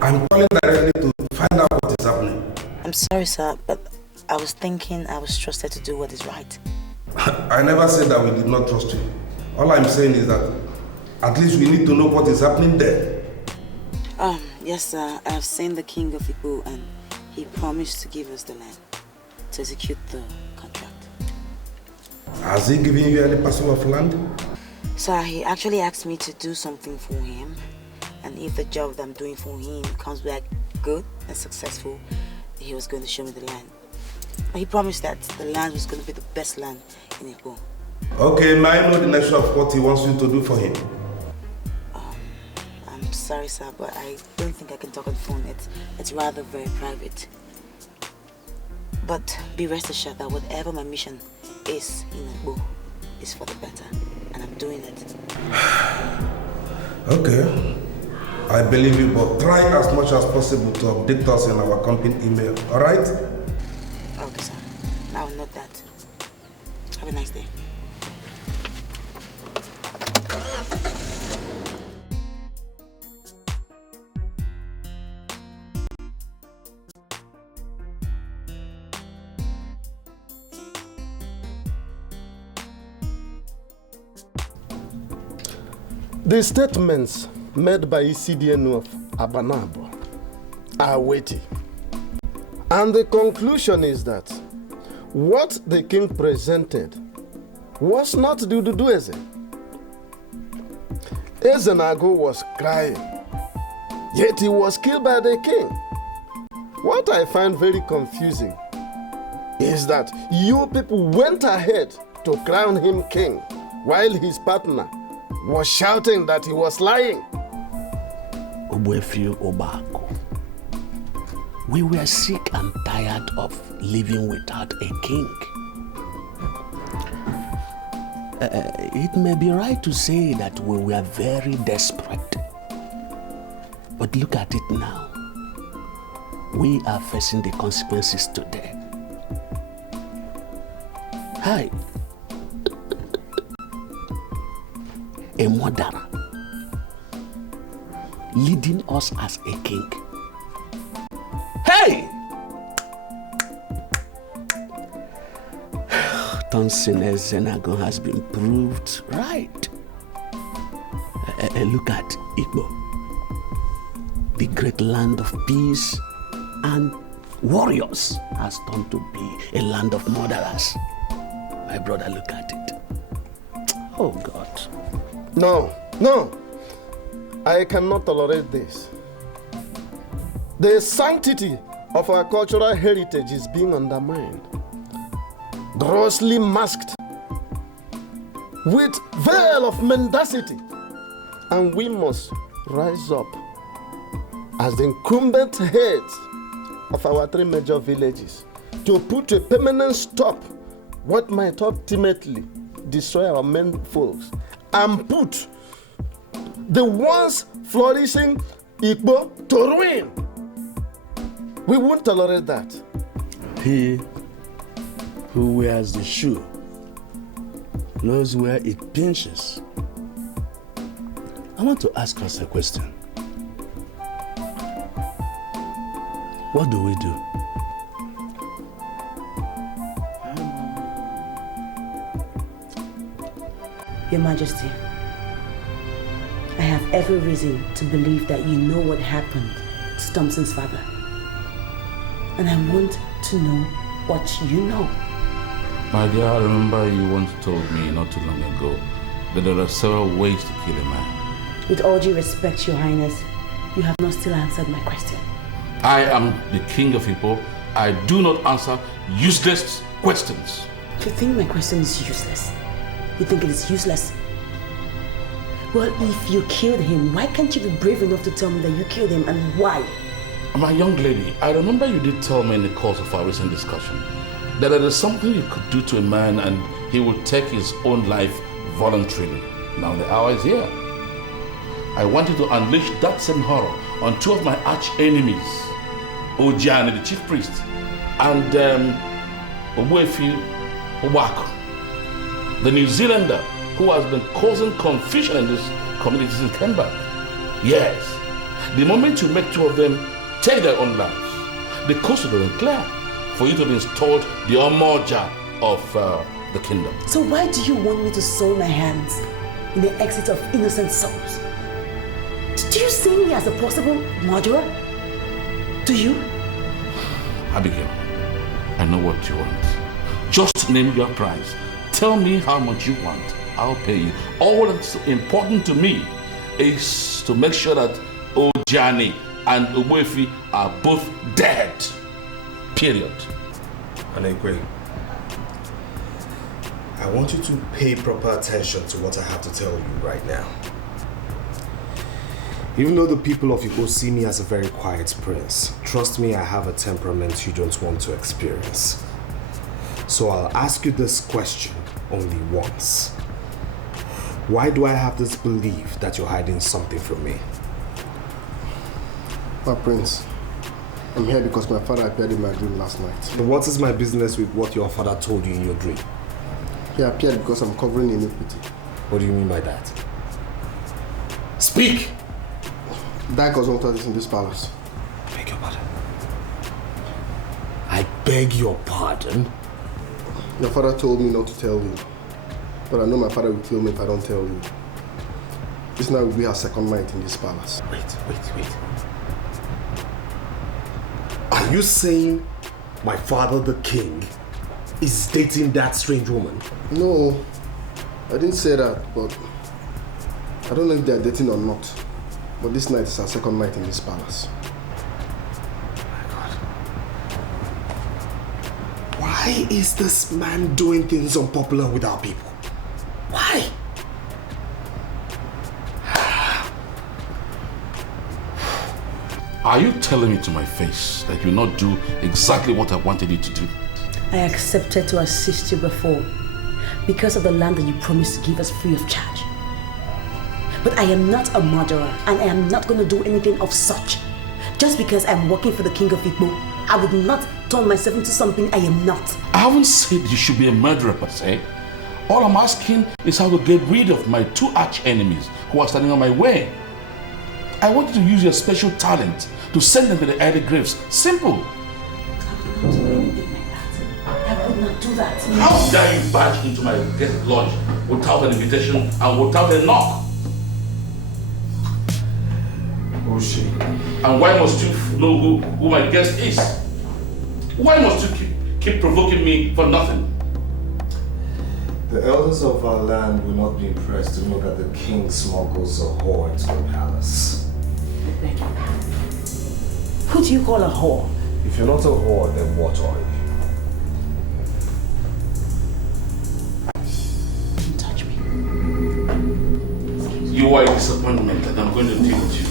I'm calling directly to find out what is happening. I'm sorry, sir, but I was thinking I was trusted to do what is right. I never said that we did not trust you. All I'm saying is that at least we need to know what is happening there. Yes, sir. I have seen the king of Igbo and he promised to give us the land to execute the contract. Has he given you any parcel of land? Sir, he actually asked me to do something for him, and if the job that I'm doing for him comes back good and successful, he was going to show me the land. He promised that the land was going to be the best land in Igbo. Okay, may I know the nature of what he wants you to do for him? I'm sorry, sir, but I don't think I can talk on the phone. It's rather very private. But be rest assured that whatever my mission is in Igbo is for the better, and I'm doing it. Okay, I believe you, but try as much as possible to update us in our company email, all right? Okay, sir. I will note that. Have a nice day. The statements made by CDN of Abanabo are weighty. And the conclusion is that what the king presented was not Dudu Eze. Ezenago was crying, yet he was killed by the king. What I find very confusing is that you people went ahead to crown him king while his partner was shouting that he was lying. Ogbuefi Obako. We were sick and tired of living without a king. It may be right to say that we were very desperate. But look at it now. We are facing the consequences today. Hi. A murderer leading us as a king. Hey! Thompson Ezenagon has been proved right. Look at Igbo, the great land of peace and warriors has turned to be a land of murderers. My brother, look at it. Oh God. No. I cannot tolerate this. The sanctity of our cultural heritage is being undermined, grossly masked with veil of mendacity, and we must rise up as the incumbent heads of our 3 major villages to put a permanent stop what might ultimately destroy our men folks and put the once flourishing Igbo to ruin. We won't tolerate that. He who wears the shoe knows where it pinches. I want to ask us a question. What do we do? Your Majesty, I have every reason to believe that you know what happened to Thompson's father. And I want to know what you know. My dear, I remember you once told me not too long ago that there are several ways to kill a man. With all due respect, Your Highness, you have not still answered my question. I am the king of people. I do not answer useless questions. You think my question is useless? You think it is useless? Well, if you killed him, why can't you be brave enough to tell me that you killed him and why? My young lady, I remember you did tell me in the course of our recent discussion that there is something you could do to a man and he would take his own life voluntarily. Now the hour is here. I want you to unleash that same horror on 2 of my arch enemies, Ojani, the chief priest, and Ogbuefi Obako, the New Zealander who has been causing confusion in these communities in Kenberg. Yes, the moment you make 2 of them take their own lives, the coast will be clear for you to be installed the Omoja of the kingdom. So why do you want me to soil my hands in the exit of innocent souls? Do you see me as a possible murderer? Do you? Abigail, I know what you want. Just name your price. Tell me how much you want. I'll pay you. All that's important to me is to make sure that Ojani and Ogbuefi are both dead. Period. Anegwe, I want you to pay proper attention to what I have to tell you right now. Even though the people of Igbo see me as a very quiet prince, trust me, I have a temperament you don't want to experience. So I'll ask you this question only once. Why do I have this belief that you're hiding something from me? My prince, I'm here because my father appeared in my dream last night. What is my business with what your father told you in your dream? He appeared because I'm covering iniquity. What do you mean by that? Speak! Dike was wanted in this palace. Beg your pardon. I beg your pardon? Your father told me not to tell you. But I know my father will kill me if I don't tell you. This night will be our second night in this palace. Wait. Are you saying my father, the king, is dating that strange woman? No, I didn't say that, but I don't know if they're dating or not. But this night is our second night in this palace. Oh my God. Why is this man doing things unpopular with our people? Why? Are you telling me to my face that you will not do exactly what I wanted you to do? I accepted to assist you before because of the land that you promised to give us free of charge. But I am not a murderer, and I am not going to do anything of such. Just because I'm working for the king of Igbo, I would not turn myself into something I am not. I haven't said you should be a murderer per se. All I'm asking is how to get rid of my 2 arch enemies who are standing on my way. I want you to use your special talent to send them to the early graves. Simple. I would not do that. How dare you barge into my guest lodge without an invitation and without a knock? Oshi. And why must you know who my guest is? Why must you keep provoking me for nothing? The elders of our land will not be impressed to know that the king smuggles a whore into the palace. Who do you call a whore? If you're not a whore, then what are you? Don't touch me. You are a disappointment and I'm going to deal with you.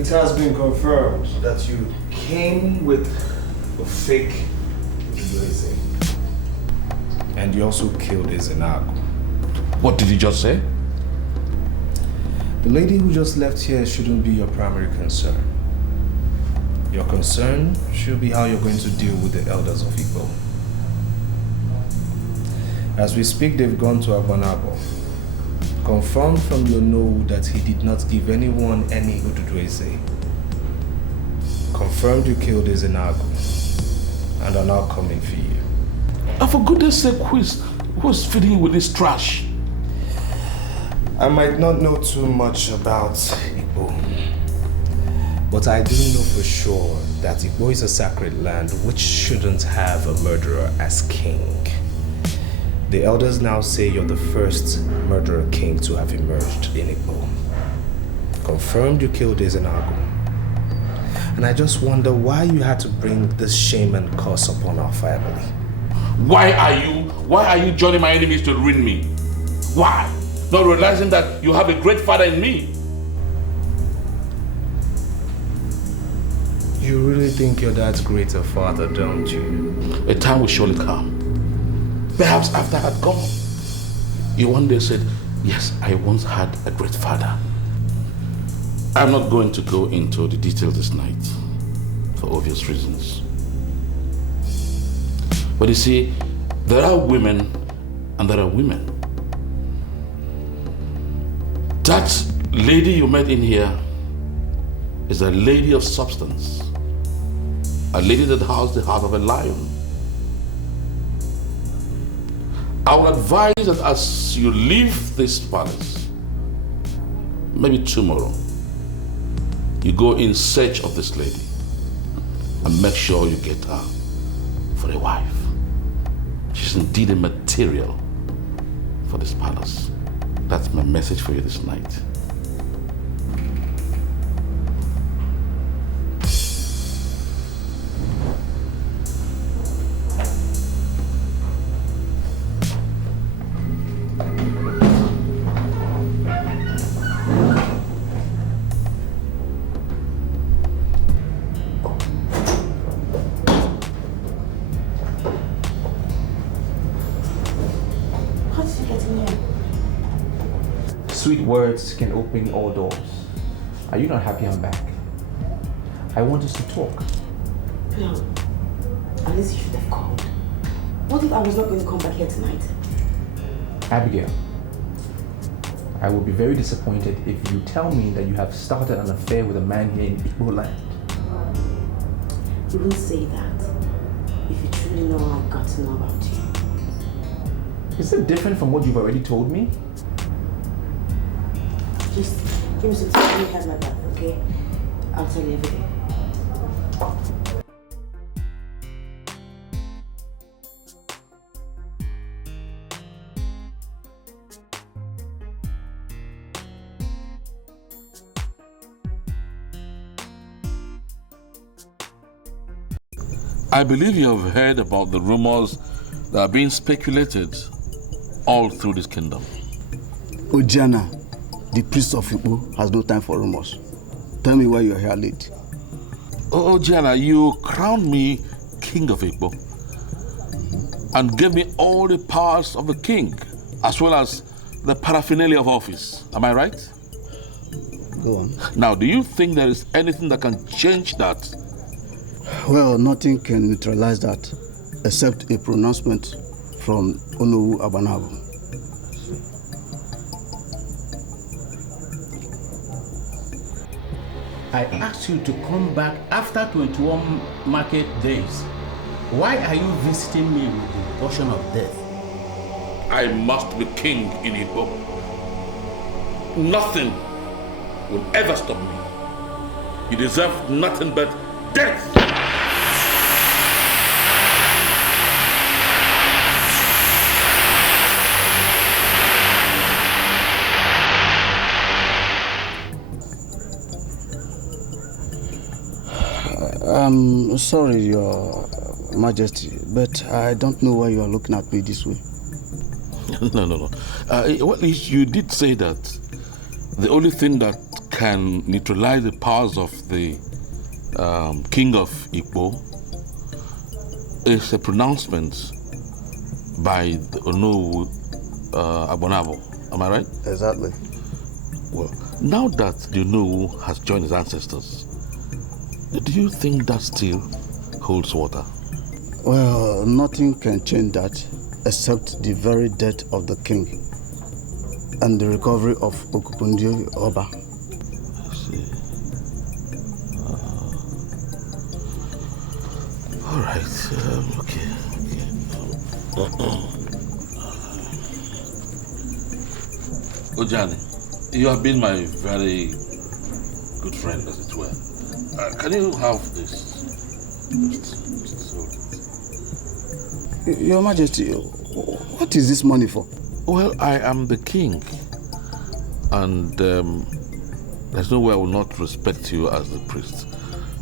It has been confirmed that you came with a fake Ultimatum. And you also killed Ezenago. What did you just say? The lady who just left here shouldn't be your primary concern. Your concern should be how you're going to deal with the elders of Igbo. As we speak, they've gone to Abanabo. Confirmed from your know that he did not give anyone any Ududueze. Confirmed you killed Ezenago and are now coming for you. And for goodness sake, who's feeding you with this trash? I might not know too much about Igbo, but I do know for sure that Igbo is a sacred land which shouldn't have a murderer as king. The elders now say you're the first murderer king to have emerged in Igbo. Confirmed you killed Ezenago. And I just wonder why you had to bring this shame and curse upon our family. Why are you joining my enemies to ruin me? Why? Not realizing that you have a great father in me. You really think your dad's greater father, don't you? A time will surely come. Perhaps after I had gone, you one day said, yes, I once had a great father. I'm not going to go into the details this night for obvious reasons. But you see, there are women and there are women. That lady you met in here is a lady of substance. A lady that has the heart of a lion. I would advise that as you leave this palace, maybe tomorrow, you go in search of this lady and make sure you get her for a wife. She's indeed a material for this palace. That's my message for you this night. Sweet words can open all doors. Are you not happy I'm back? I want us to talk. No. At least you should have called. What if I was not going to come back here tonight? Abigail, I will be very disappointed if you tell me that you have started an affair with a man here in Igbo land. You wouldn't say that if you truly know all I got to know about you. Is it different from what you've already told me? Just give me some time. Let me have my bath, okay? I'll tell you everything. I believe you have heard about the rumors that are being speculated all through this kingdom. Ojana, the priest of Igbo, has no time for rumors. Tell me why you're here late. Ojana, you crowned me king of Igbo and gave me all the powers of the king, as well as the paraphernalia of office. Am I right? Go on. Now, do you think there is anything that can change that? Well, nothing can neutralize that except a pronouncement from Onowu Abanabo. I asked you to come back after 21 market days. Why are you visiting me with the portion of death? I must be king in Igbo. Nothing will ever stop me. You deserve nothing but death. I'm sorry, Your Majesty, but I don't know why you are looking at me this way. No. Well, you did say that the only thing that can neutralize the powers of the king of Igbo is a pronouncement by the Onowu Abanabo. Am I right? Exactly. Well, now that the Onowu has joined his ancestors, do you think that still holds water? Well, nothing can change that except the very death of the king and the recovery of Okupundio Oba. I see. All right. Okay. Ojani, you have been my very good friend, as it were. Can you have this? Your Majesty, what is this money for? Well, I am the king, and there's no way I will not respect you as the priest.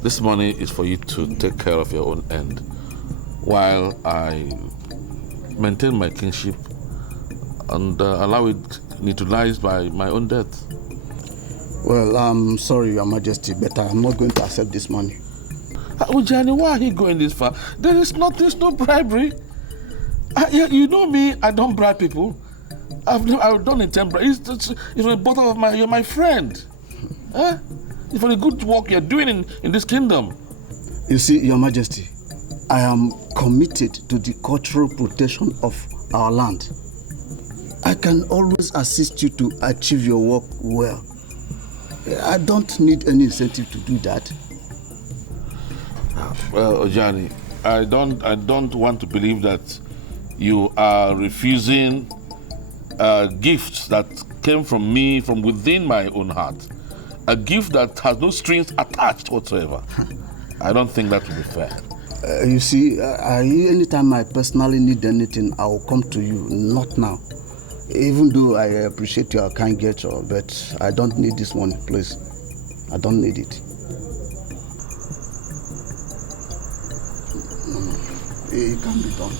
This money is for you to take care of your own end, while I maintain my kingship and allow it neutralized by my own death. Well, I'm sorry, Your Majesty, but I'm not going to accept this money. Ojani, why are you going this far? There's no bribery. You know me, I don't bribe people. I've done it temporarily. It's for the bottom of you're my friend. It's for the good work you're doing in this kingdom. You see, Your Majesty, I am committed to the cultural protection of our land. I can always assist you to achieve your work well. I don't need any incentive to do that. Well, Ojani, I don't want to believe that you are refusing gifts that came from me, from within my own heart. A gift that has no strings attached whatsoever. I don't think that would be fair. You see, anytime I personally need anything, I will come to you, not now. Even though I appreciate your kind gesture, but I don't need this one, please. I don't need it. It can be done.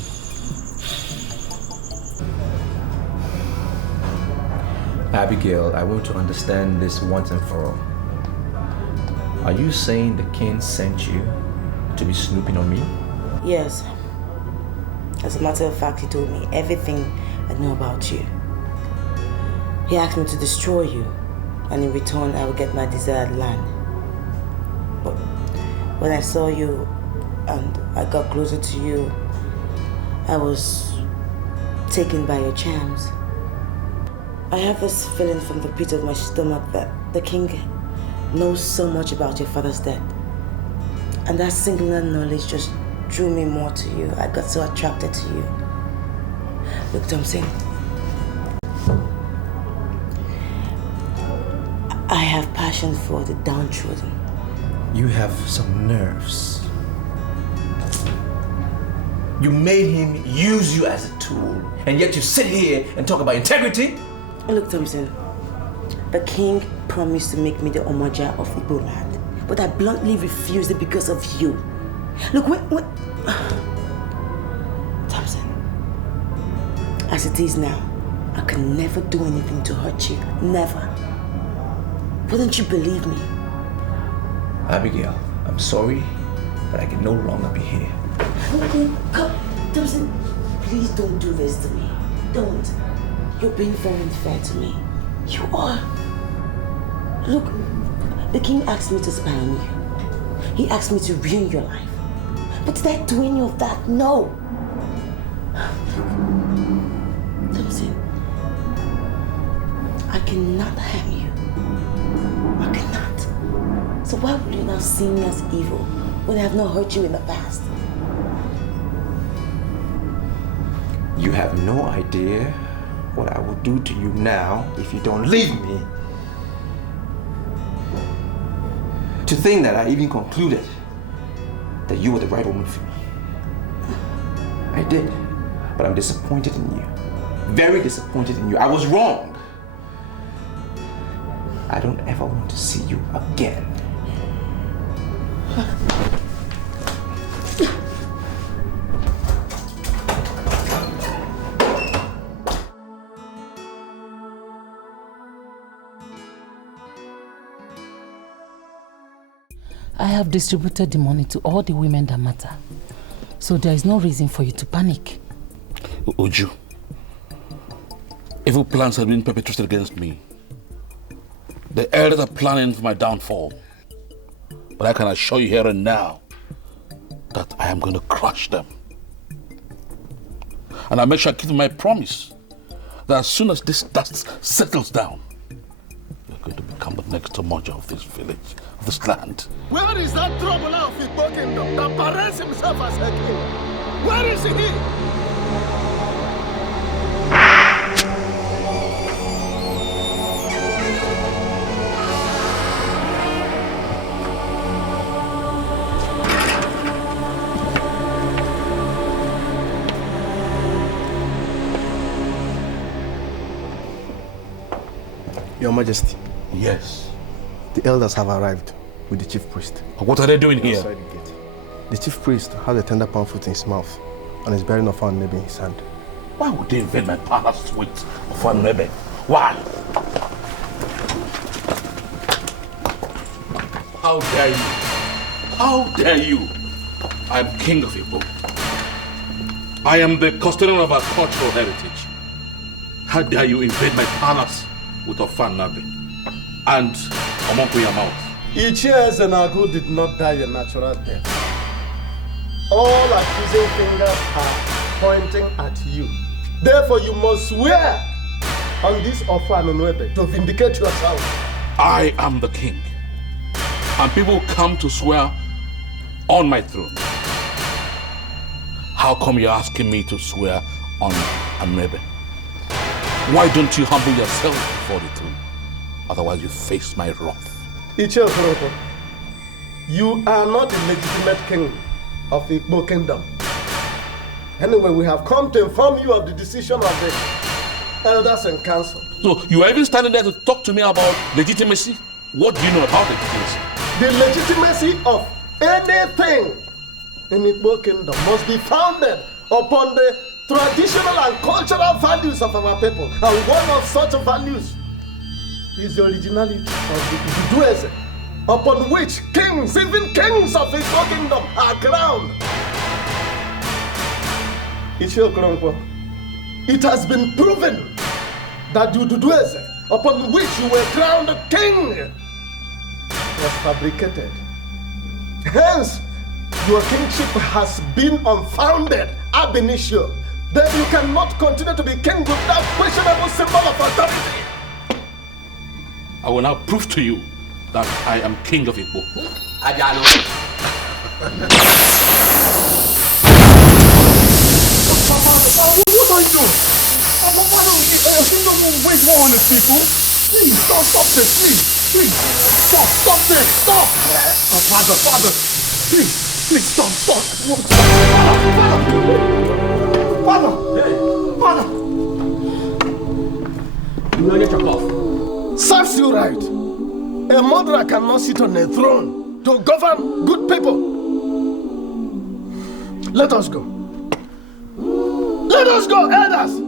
Abigail, I want to understand this once and for all. Are you saying the king sent you to be snooping on me? Yes. As a matter of fact, he told me everything I know about you. He asked me to destroy you, and in return, I will get my desired land. But when I saw you and I got closer to you, I was taken by your charms. I have this feeling from the pit of my stomach that the king knows so much about your father's death. And that singular knowledge just drew me more to you. I got so attracted to you. Look, Thompson, I have passion for the downtrodden. You have some nerves. You made him use you as a tool, and yet you sit here and talk about integrity? Look, Thompson, the king promised to make me the Omoja of Igbo land, but I bluntly refused it because of you. Look, what? Thompson, as it is now, I can never do anything to hurt you. Never. Wouldn't you believe me? Abigail, I'm sorry, but I can no longer be here. Come, Thompson, please don't do this to me. Don't. You're being very unfair to me. You are. Look, the king asked me to spy on you. He asked me to ruin your life. But did I do any of that? No. Thompson, I cannot harm you. I cannot. So why would you now see me as evil when I have not hurt you in the past? You have no idea what I will do to you now if you don't leave me. To think that I even concluded that you were the right woman for me. I did, but I'm disappointed in you. Very disappointed in you. I was wrong. I don't ever want to see you again. I have distributed the money to all the women that matter. So there is no reason for you to panic. Uju, evil plans have been perpetrated against me. The elders are planning for my downfall. But I can assure you here and now that I am going to crush them. And I'll make sure I keep my promise that as soon as this dust settles down, you're going to become the next Omoja of this village, of this land. Where is that trouble now of Igbo kingdom that parades himself as a king? Where is he? Your Majesty. Yes. The elders have arrived with the chief priest. What are they doing here? Outside the gate. The chief priest has a tender palm fruit in his mouth and is bearing a fan maybe in his hand. Why would they invade my palace with fan maybe? Why? How dare you? How dare you? I am king of Igbo. I am the custodian of our cultural heritage. How dare you invade my palace with a fan nabe and a monk in your mouth? Ichie Ezenagu did not die a natural death. All accusing fingers are pointing at you. Therefore, you must swear on this offer to vindicate yourself. I am the king, and people come to swear on my throne. How come you're asking me to swear on Amebe? Why don't you humble yourself before the throne? Otherwise you face my wrath. Ichie Aforevo, you are not the legitimate king of the Igbo kingdom. Anyway, we have come to inform you of the decision of the elders and council. So you are even standing there to talk to me about legitimacy? What do you know about legitimacy? The legitimacy of anything in the Igbo kingdom must be founded upon the traditional and cultural values of our people. And one of such values is the originality of the Idueze, upon which kings, even kings of the Igbo kingdom, are crowned. It has been proven that the Idueze, upon which you were crowned king, was fabricated. Hence, your kingship has been unfounded ab initio. Then you cannot continue to be king without questionable symbol of authority. I will now prove to you that I am king of Igbo. Ajano. What are you doing? Don't wait for on the people. Please, don't stop this, please. Please, stop this, stop. Father, please, stop. Father. Serves you right. A murderer cannot sit on a throne to govern good people. Let us go. Let us go, elders.